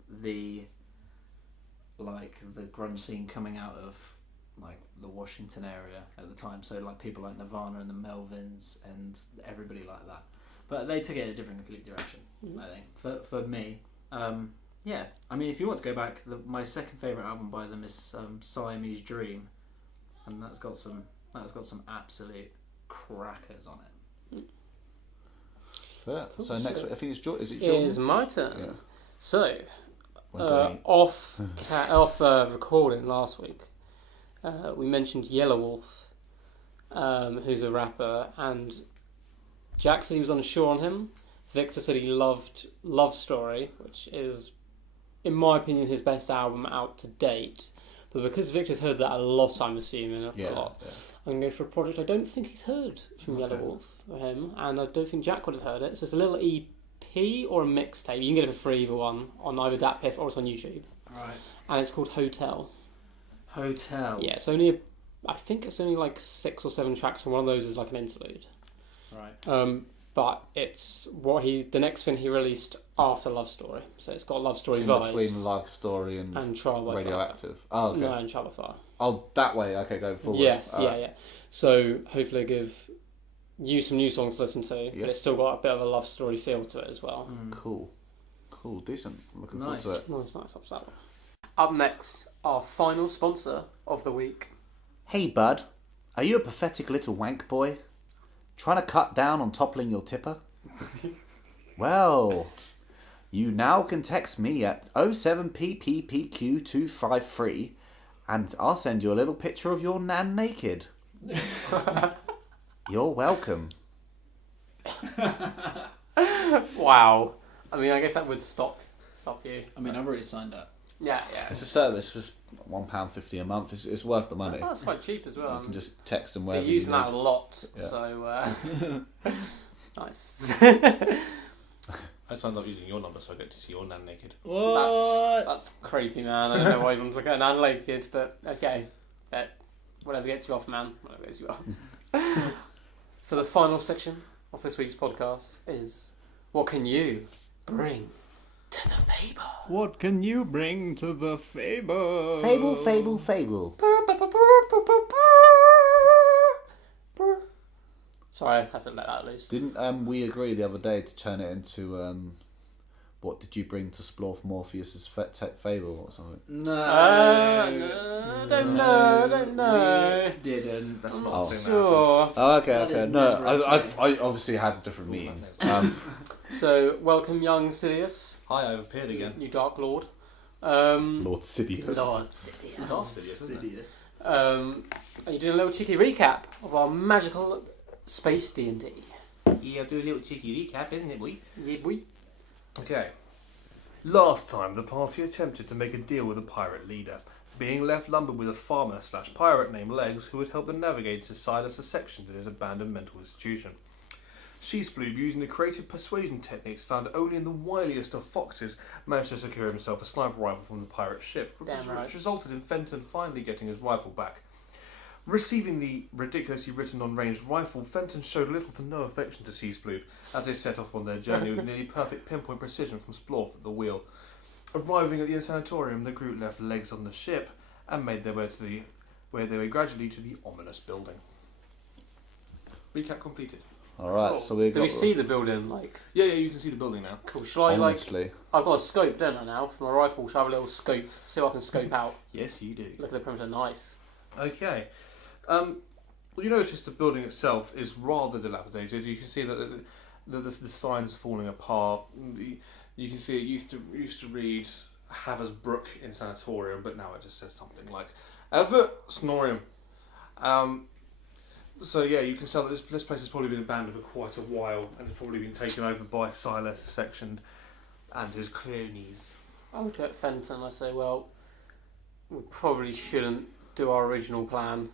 the grunge scene coming out of like the Washington area at the time. So like people like Nirvana and the Melvins and everybody like that. But they took it in a different, complete direction. I think for me. Yeah, I mean, if you want to go back, my second favourite album by them is Siamese Dream, and that's got some absolute crackers on it. Yeah. Cool, So next, so I think it's Jordan. Is it It Jordan? is my turn. Yeah. So, When Donny- off recording last week, we mentioned Yellow Wolf, who's a rapper, and Jack said he was unsure on him. Victor said he loved Love Story, which is, in my opinion, his best album out to date. But because Victor's heard that a lot, I'm assuming, a lot, I'm going to go for a project I don't think he's heard from Yellow Wolf or him, and I don't think Jack would have heard it. So it's a little EP or a mixtape. You can get it for free, either one, on either DatPiff or it's on YouTube. Right. And it's called Hotel. Hotel. Yeah, it's I think it's only like 6 or 7 tracks, and one of those is like an interlude. Right. but it's the next thing he released after Love Story. So it's got Love Story It's in vibes. between Love Story and Trial by Fire. Radioactive. Oh, okay. No, and Trial by Fire. Oh, that way. Okay, go forward. Yes, yeah. So hopefully it'll give you some new songs to listen to, but it's still got a bit of a Love Story feel to it as well. Cool, decent. Looking forward to it. Nice. Up next, our final sponsor of the week. Hey, bud. Are you a pathetic little wank boy? Trying to cut down on toppling your tipper? Well, you now can text me at 07PPPQ253 and I'll send you a little picture of your nan naked. You're welcome. Wow. I mean, I guess that would stop you. I mean, I've already signed up. Yeah. It's a service, just £1.50 a month. It's worth the money. Oh, that's quite cheap as well. You can just text them They're wherever using you that a lot, Yeah. so nice. I signed up using your number so I get to see your nan naked. That's creepy, man. I don't know why you want to look at an unliked, but okay. Whatever gets you off, man. Whatever gets you off. For the final section of this week's podcast is, what can you bring to the fable? What can you bring to the fable? Fable. Sorry, I had to let that loose. Didn't we agree the other day to turn it into what did you bring to Splorf Morpheus's Fable or something? Don't know. We didn't. That's I'm not not the thing sure. Oh, okay. That is No, never a I obviously had a different meaning. So, welcome, young Sidious, Hi, I've appeared again. you Dark Lord. Lord Sidious. Lord Sidious. Not Sidious, isn't it? Are you doing a little cheeky recap of our magical space D&D? Yeah, I'll do a little cheeky recap, isn't it, boy? Yeah, boy. Okay. Last time, the party attempted to make a deal with a pirate leader, being left lumbered with a farmer/pirate named Legs who would help them navigate to Silas' section in his abandoned mental institution. Sheesbloob, using the creative persuasion techniques found only in the wiliest of foxes, managed to secure himself a sniper rifle from the pirate ship, which resulted in Fenton finally getting his rifle back. Receiving the ridiculously written on-ranged rifle, Fenton showed little to no affection to Sheesbloob as they set off on their journey with nearly perfect pinpoint precision from Splorf at the wheel. Arriving at the sanatorium, the group left Legs on the ship and made their way gradually to the ominous building. Recap completed. Alright, Cool. so we Do we see the building? Like, Yeah, you can see the building now. cool. Shall I honestly. I've got a scope, don't I? Now for my rifle. Shall I have a little scope? See if I can scope out. Yes, you do. Look at the perimeter. Nice. Okay. Well, you notice the building itself is rather dilapidated. You can see that the signs are falling apart. You can see it used to read Haversbrook in Sanatorium, but now it just says something like Ever Snorium. So yeah, you can tell that this place has probably been abandoned for quite a while and has probably been taken over by Silas II and his cronies. I look at Fenton. I say, well, we probably shouldn't do our original plan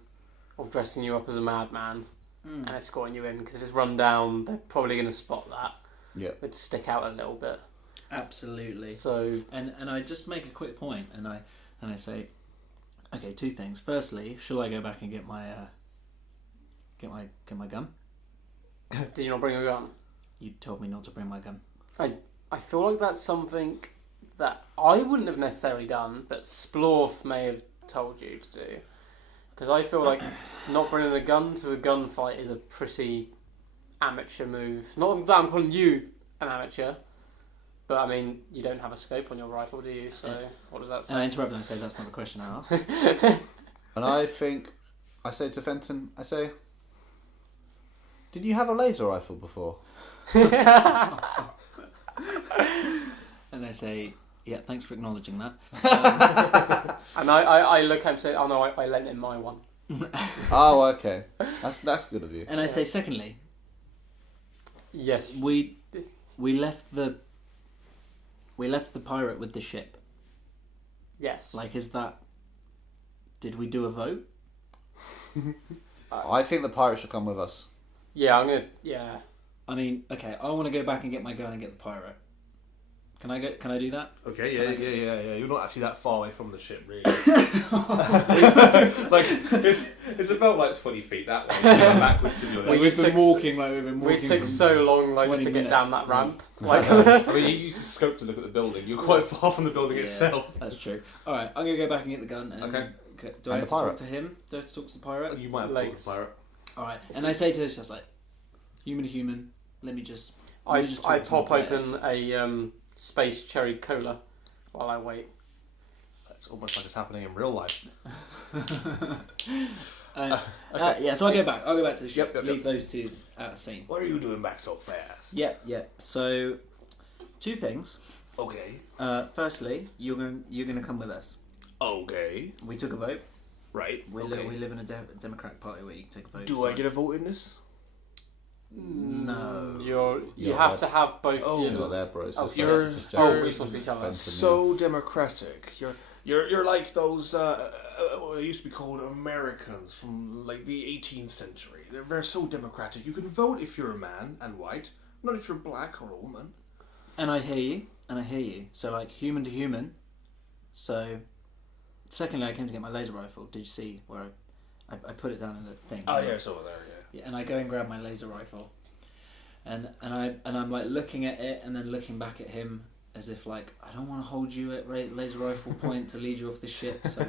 of dressing you up as a madman and escorting you in, because if it's run down, they're probably going to spot that. Yeah. It'd stick out a little bit. Absolutely. So, and I just make a quick point, and I say, okay, two things. Firstly, shall I go back and get my gun? did you not bring a gun? You told me not to bring my gun. I feel like that's something that I wouldn't have necessarily done, but Splorf may have told you to do. Because I feel like not bringing a gun to a gunfight is a pretty amateur move. Not that I'm calling you an amateur, but I mean, you don't have a scope on your rifle, do you? So what does that say? And I interrupt and I say, that's not the question I asked. And I say to Fenton, did you have a laser rifle before? And I say, yeah, thanks for acknowledging that. And I look at him and say, oh no, I lent him my one. Oh, okay. That's good of you. And I say, secondly, Yes. we left the pirate with the ship. Yes. Like, did we do a vote? I think the pirate should come with us. Yeah, I'm gonna. Yeah. I mean, okay, I want to go back and get my gun and get the pirate. Can I do that? Okay, Can I yeah. You're not actually that far away from the ship, really. like it's about like 20 feet that way. Backwards, to be honest. We've been walking We took so long just to get down that ramp. Like, I mean, you used the scope to look at the building. You're quite far from the building itself. That's true. All right, I'm gonna go back and get the gun. And Okay. Do I have to talk to him? Do I have to talk to the pirate? You might have talked to the pirate. All right, and I say to her, I was like, human to human. Let me just. I talk to pop my player. open a space cherry cola while I wait. It's almost like it's happening in real life. Yeah, so I'll go back to the ship. Yep. Leave those two out of scene. What are you doing back so fast? Yeah. So, two things. Okay. Firstly, you're gonna come with us. Okay. We took a vote. Right. We okay. live in a Democratic Party where you can take a vote. Do I get a vote in this? No. You have to have both. Oh, You're not there, bro. It's just, you're- it's just Oh, Jack. we swap each other. Fencing, So democratic. You're like those what they used to be called Americans from like the 18th century. They're so democratic. You can vote if you're a man and white, not if you're black or a woman. And I hear you. So like human to human. So, secondly, I came to get my laser rifle. Did you see where I put it down in the thing? Oh yeah, it's over there. Yeah, and I go and grab my laser rifle, and I'm like looking at it and then looking back at him as if like I don't want to hold you at laser rifle point to lead you off the ship. So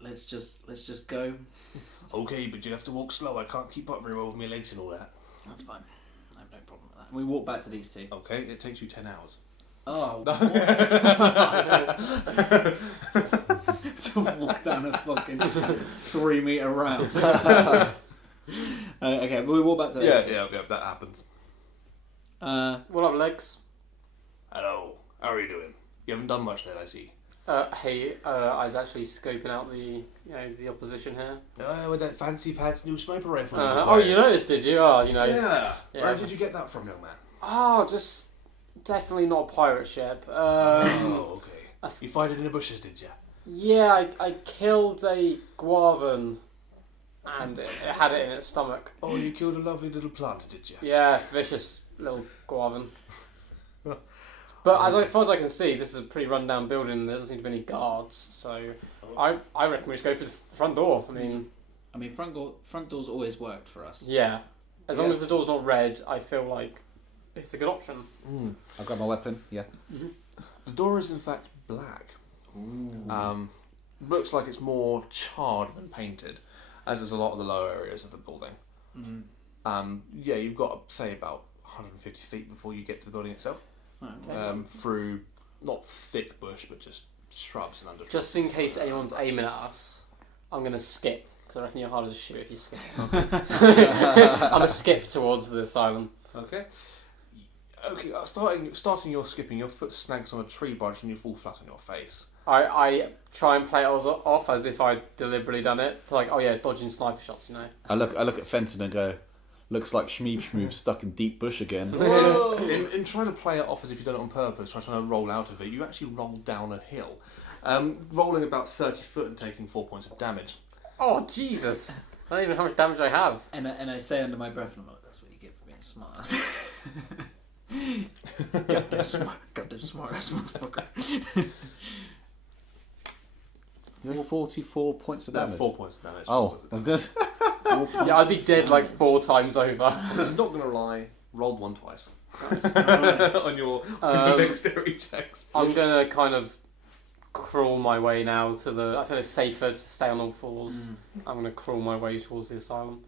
let's just go. Okay, but you have to walk slow. I can't keep up very well with my legs and all that. That's fine. I have no problem with that. We walk back to these two. Okay, it takes you 10 hours. Oh. To walk down a fucking 3 meter round. Okay, but we walk back to these two. Yeah, that happens. What up, legs? Hello, how are you doing? You haven't done much then, I see. Hey, I was actually scoping out the opposition here. With that fancy pants new sniper rifle. Oh, you noticed, did you? Oh, you know. Yeah. Yeah. Where did you get that from, young man? Oh, just definitely not a pirate ship. Oh, okay. You find it in the bushes, did you? Yeah, I killed a guavan, and it had it in its stomach. Oh, you killed a lovely little plant, did you? Yeah, vicious little guavan. But as far as I can see, this is a pretty run-down building. There doesn't seem to be any guards, so I reckon we just go for the front door. I mean, front doors always worked for us. Yeah, as long as the door's not red, I feel like it's a good option. I've got my weapon. Yeah. Mm-hmm. The door is in fact black. Looks like it's more charred than painted, as is a lot of the lower areas of the building. Yeah, you've got say about 150 feet before you get to the building itself. Okay. Through not thick bush, but just shrubs and underbrush. Just in case anyone's aiming at us, I'm going to skip, because I reckon you're harder to shoot if you skip. I'm going to skip towards the asylum. Okay. Starting your skipping, your foot snags on a tree branch and you fall flat on your face. I try and play it off as if I'd deliberately done it. To like, oh yeah, dodging sniper shots, you know. I look at Fenton and go, looks like Shmeeb stuck in deep bush again. In trying to play it off as if you've done it on purpose, trying to roll out of it, you actually roll down a hill, rolling about 30 foot and taking 4 points of damage. Oh Jesus! I don't even know how much damage I have. And I say under my breath, and I'm like, that's what you get for being smart. Goddamn smart ass motherfucker. You had 44 points of damage. 4 points of damage. Oh, I was good. Yeah, I'd be dead like 4 times over. I'm not gonna lie. Rolled one twice Nice. on your dexterity checks. I'm gonna kind of crawl my way now to the. I think it's safer to stay on all fours. I'm gonna crawl my way towards the asylum.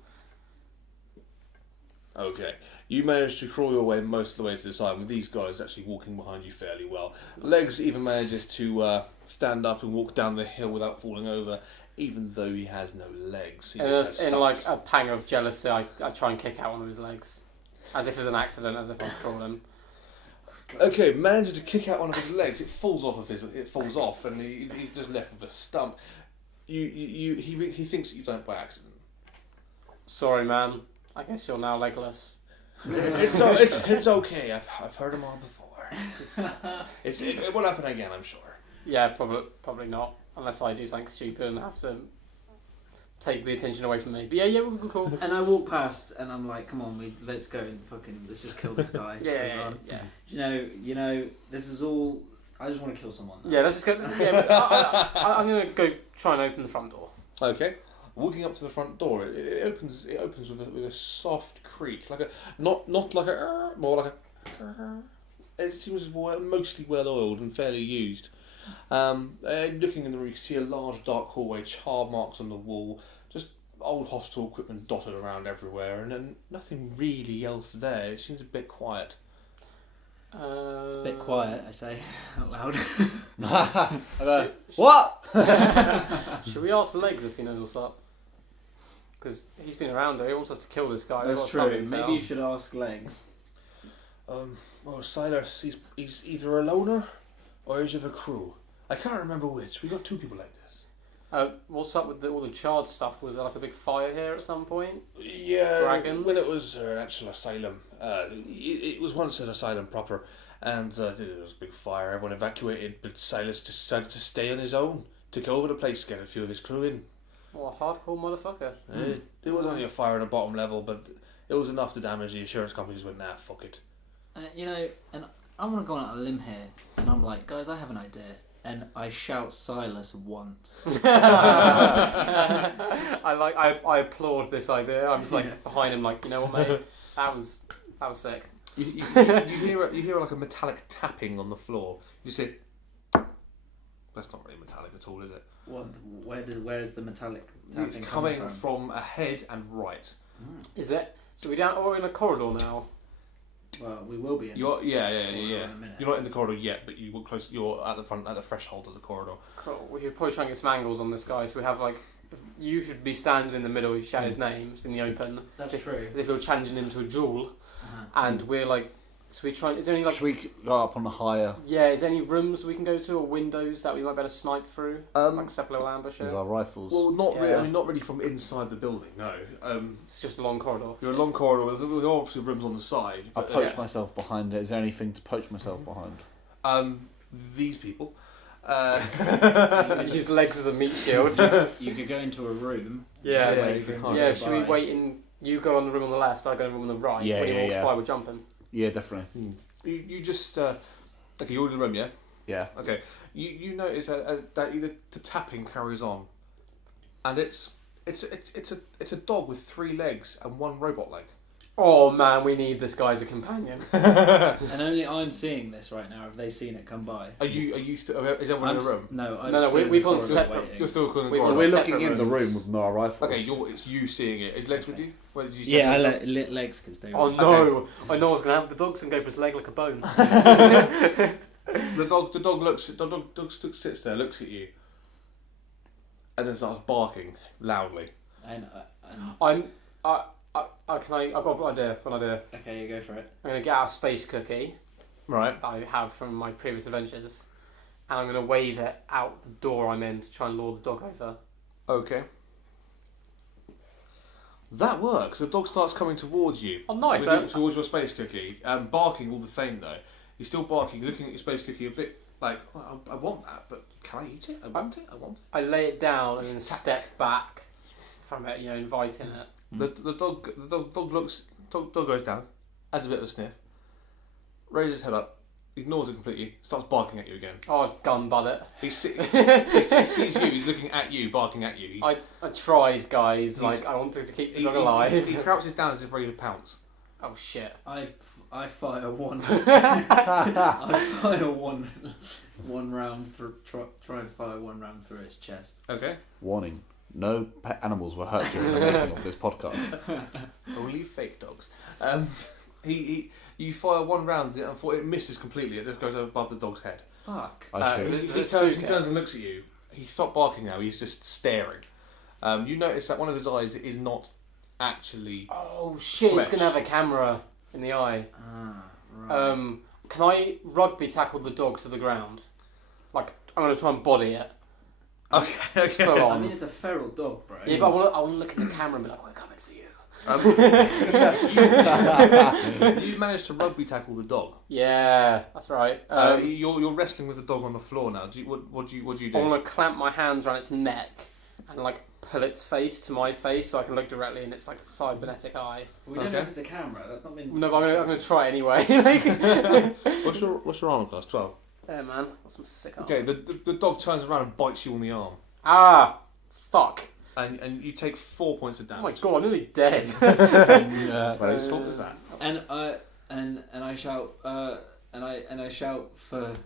Okay, you managed to crawl your way most of the way to the asylum with these guys actually walking behind you fairly well. Legs even manages to stand up and walk down the hill without falling over, even though he has no legs. He just has In stumps. like a pang of jealousy, I try and kick out one of his legs, as if it's an accident, as if I'm crawling. Okay, managing to kick out one of his legs, it falls off, and he's just left with a stump. He thinks that you've done it by accident. Sorry, man. I guess you're now legless. It's okay. I've heard them all before. It won't happen again, I'm sure. Yeah, probably not, unless I do something stupid and have to take the attention away from me. But yeah, we're cool. And I walk past and I'm like, come on, let's go and let's just kill this guy. Yeah. You know, this is all. I just want to kill someone. Now. Yeah, let's just go. I'm gonna go try and open the front door. Okay. Walking up to the front door, it opens. It opens with a soft creak, like a not like a more like a. It seems mostly well oiled and fairly used. Looking in the room, you can see a large dark hallway, char marks on the wall, just old hospital equipment dotted around everywhere, and then nothing really else there. It seems a bit quiet. It's a bit quiet, I say out loud. What? Should we ask Legs if he knows what's up? Because he's been around here. He wants us to kill this guy. That's true. Maybe you should ask Legs. Well, Silas, he's either a loner or he's with a crew. I can't remember which. We got two people like this. What's up with all the charred stuff? Was there like a big fire here at some point? Yeah, Dragons? Well, it was an actual asylum. It was once an asylum proper, and there was a big fire. Everyone evacuated, but Silas decided to stay on his own. Took over the place, get a few of his crew in. What a hardcore motherfucker. It was only a fire on the bottom level, but it was enough to damage the insurance companies. Went, nah, fuck it. You know, and I want to go on a limb here, and I'm like, guys, I have an idea. And I shout Silas once. I applaud this idea. I'm just like behind him, like, you know what, mate? That was sick. You hear like a metallic tapping on the floor. You say, that's not really metallic at all, is it? What? Where is the metallic tapping It's coming from ahead and right. Is it? So we're in a corridor now. Well, we will be in. Yeah. In a minute. You're not in the corridor yet, but you were close. You're at the front, at the threshold of the corridor. Cool. We should probably try and get some angles on this guy. So we have like, you should be standing in the middle. You shout his names in the open. That's true. As if you're challenging him to a duel, and we're like, so we try. Is there any like? Should we go up on a higher? Yeah. Is there any rooms we can go to or windows that we might be able to snipe through? Like set little ambush here? With our rifles. Well, not really. Yeah. I mean, not really from inside the building. No. It's just a long corridor. You're a long corridor. There are obviously rooms on the side. I But, poach myself behind it. Is there anything to poach myself behind? These people. Use Legs as a meat shield. You could go into a room. Yeah, just wait for him to yeah. go Should we by. wait in? You go on the room on the left. I go in the room on the right. Yeah, when he yeah, walks yeah. by, we're jumping. Yeah, definitely. You just okay. You're in the room, yeah. Yeah. Okay. You notice that the tapping carries on, and it's a dog with 3 legs and 1 robot leg. Oh man, we need this guy as a companion. And only I'm seeing this right now. Have they seen it come by? Are you still? Is everyone in the room? No, I'm No, still in we've the gone corridor separate. waiting. You're still calling. We've Well, got we're separate looking in the rooms. room with our rifles. Okay, it's you seeing it. Is Legs with you? Where did you? Yeah, I send let Legs because they. Oh no! I know I was gonna have the dog's gonna go for his leg like a bone. The dog sits there, looks at you, and then starts barking loudly. And I've got one idea. okay, you go for it. I'm gonna get out a space cookie Right. that I have from my previous adventures, and I'm gonna wave it out the door I'm in to try and lure the dog over. Okay. That works. The dog starts coming towards you. Oh, nice. Towards your space cookie. Barking all the same though. He's still barking, looking at your space cookie a bit like, well, I want that, but can I eat it? I want it. I lay it down and then step back from it, inviting it. The dog goes down, has a bit of a sniff, raises his head up, ignores it completely, starts barking at you again. Oh, gun bullet. He sees you, he's looking at you, barking at you. I tried, guys. Like, I wanted to keep the dog alive. He crouches down as if ready to pounce. Oh shit. I fire one. I fire one round through. Try and fire one round through its chest. Okay. Warning: no pet animals were hurt during the making of this podcast. Only fake dogs. You fire one round, and it misses completely. It just goes above the dog's head. Fuck. I Is shoot. it- He turns and looks at you. He stopped barking now. He's just staring. You notice that one of his eyes is not actually. Oh shit! Flesh. It's gonna have a camera in the eye. Right. Can I rugby tackle the dog to the ground? Like, I'm gonna try and body it. Okay. Full on. I mean, it's a feral dog, bro. Yeah, but I want to look in the camera and be like, we're coming for you. You managed to rugby tackle the dog. Yeah, that's right. You're wrestling with the dog on the floor now. What do you do? I want to clamp my hands around its neck and like pull its face to my face so I can look directly and it's like a cybernetic eye. We don't know if it's a camera. That's not been. No, but I'm gonna try it anyway. Like, What's your armor class? 12. yeah, man, got some sick arm. Okay, the dog turns around and bites you on the arm, Ah, fuck. and you take 4 points of Oh my damage. god, I'm nearly dead. Yeah. Well, whose fault is that? And I shout and I shout for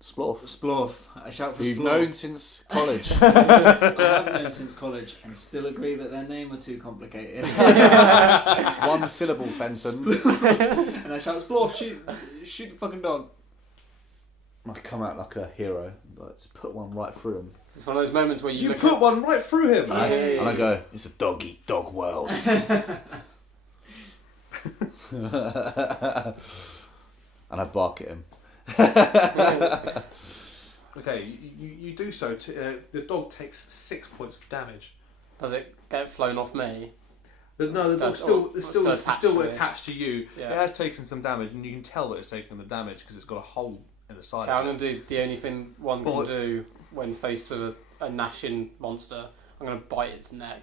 Splorf. Splorf. I shout for You've Splorf. known since college. I have known since college and still agree that their name are too complicated. It's one syllable, Fenton. And I shout, Splorf, shoot the fucking dog. I come out like a hero. Let's put one right through him. It's one of those moments where you look put at... one right through him. Yeah. And I go, it's a dog-eat-dog world. And I bark at him. Okay, you do so. The dog takes 6 points of damage. Does it get flown off me? No, the dog's Still- still attached to me. attached to you. Yeah. It has taken some damage, and you can tell that it's taken the damage because it's got a hole in the side. Okay, I'm of going to do the only thing one can Bullet. do when faced with a gnashing monster. I'm going to bite its neck.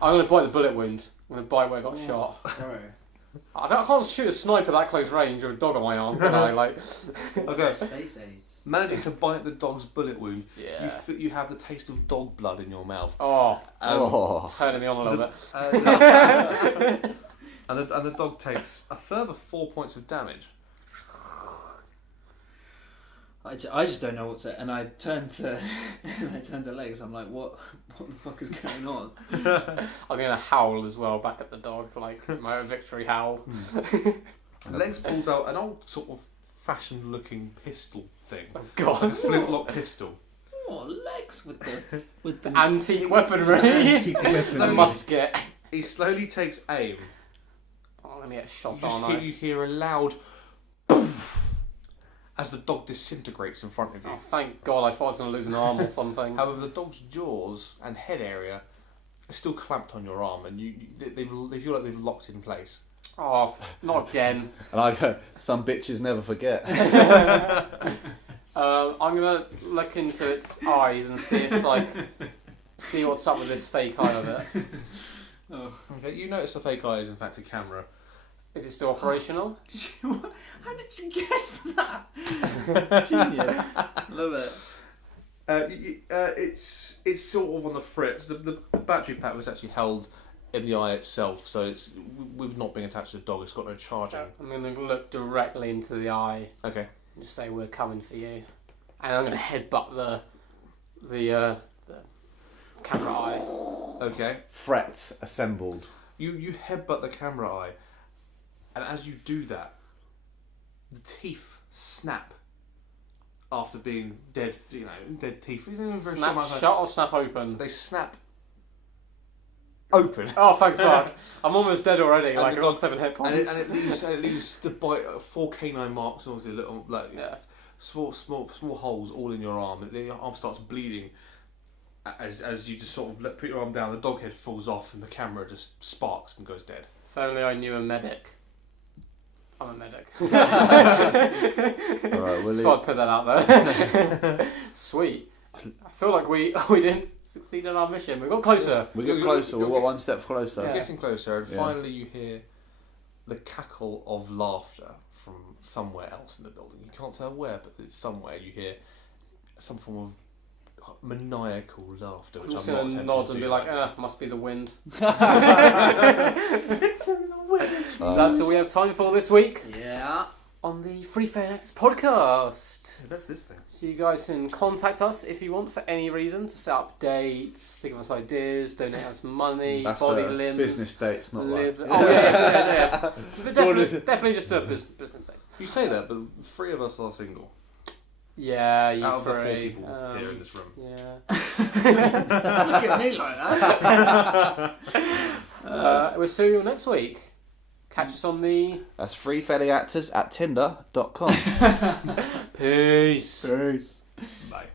I'm going to bite the bullet wound. I'm going to bite where I got shot. Bro. I can't shoot a sniper that close range with a dog on my arm, can I? Like, Okay, Space AIDS. managing to bite the dog's bullet wound, yeah. you have the taste of dog blood in your mouth. Oh, Oh. turning me on a little bit. And the dog takes a further 4 points of damage. I just don't know what's it, and I turn to Legs. I'm like, what the fuck is going on? I'm going to howl as well back at the dog, like my victory howl. Legs pulls out an old sort of fashioned-looking pistol thing, Oh, like God. a flintlock pistol. Oh, Legs with the Antique weaponry. Antique The weaponry. musket. He slowly takes aim. Oh, I'm going to get shot, You just aren't I? you hear a loud poof as the dog disintegrates in front of you. Oh, thank God, I thought I was going to lose an arm or something. However, the dog's jaws and head area are still clamped on your arm, and they feel like they've locked in place. Oh, not again. And I go, some bitches never forget. I'm going to look into its eyes and see if, like, see what's up with this fake eye of it. Oh. Okay, you notice the fake eye is in fact a camera. Is it still operational? How did you guess that? Genius. Love it. It's sort of on the fritz. The battery pack was actually held in the eye itself, so it's with not being attached to the dog, it's got no charging. I'm going to look directly into the eye Okay. and just say, we're coming for you. And I'm going to headbutt the camera eye. Okay. Threats assembled. You headbutt the camera eye, and as you do that, the teeth snap after being dead. Dead teeth. Snap shut or snap open? They snap open. Oh, thank fuck. I'm almost dead already. And Like, the I've got dog- 7 hit And it, points. and it leaves the bite, 4 canine marks, and obviously little Yeah. small holes all in your arm. Your arm starts bleeding as you just sort of put your arm down. The dog head falls off, and the camera just sparks and goes dead. If only I knew a medic. I'm a medic. Alright, we'll Just leave. thought I'd put that out there. Sweet. I feel like we didn't succeed in our mission. We got closer. We get closer, we're one step closer. Yeah. Getting closer, and Yeah. finally you hear the cackle of laughter from somewhere else in the building. You can't tell where, but it's somewhere. You hear some form of maniacal laughter, I'm which just I'm not going to attempting nod to and do be like, right now. must be the wind. It's in the wind. So that's all we have time for this week Yeah. on the Free Fair Actors podcast. That's this thing. So you guys can contact us if you want for any reason to set up dates, to give us ideas, donate us money, That's body limbs. business dates, not live. like. Oh yeah. But definitely just a business dates. You say that, but 3 of us are single. Yeah, you Out of the 4 free. people here in this room. Yeah. Look at me like that. We'll see you next week. Catch us on the That's freefairlyactors@tinder.com. Peace. Peace. Bye.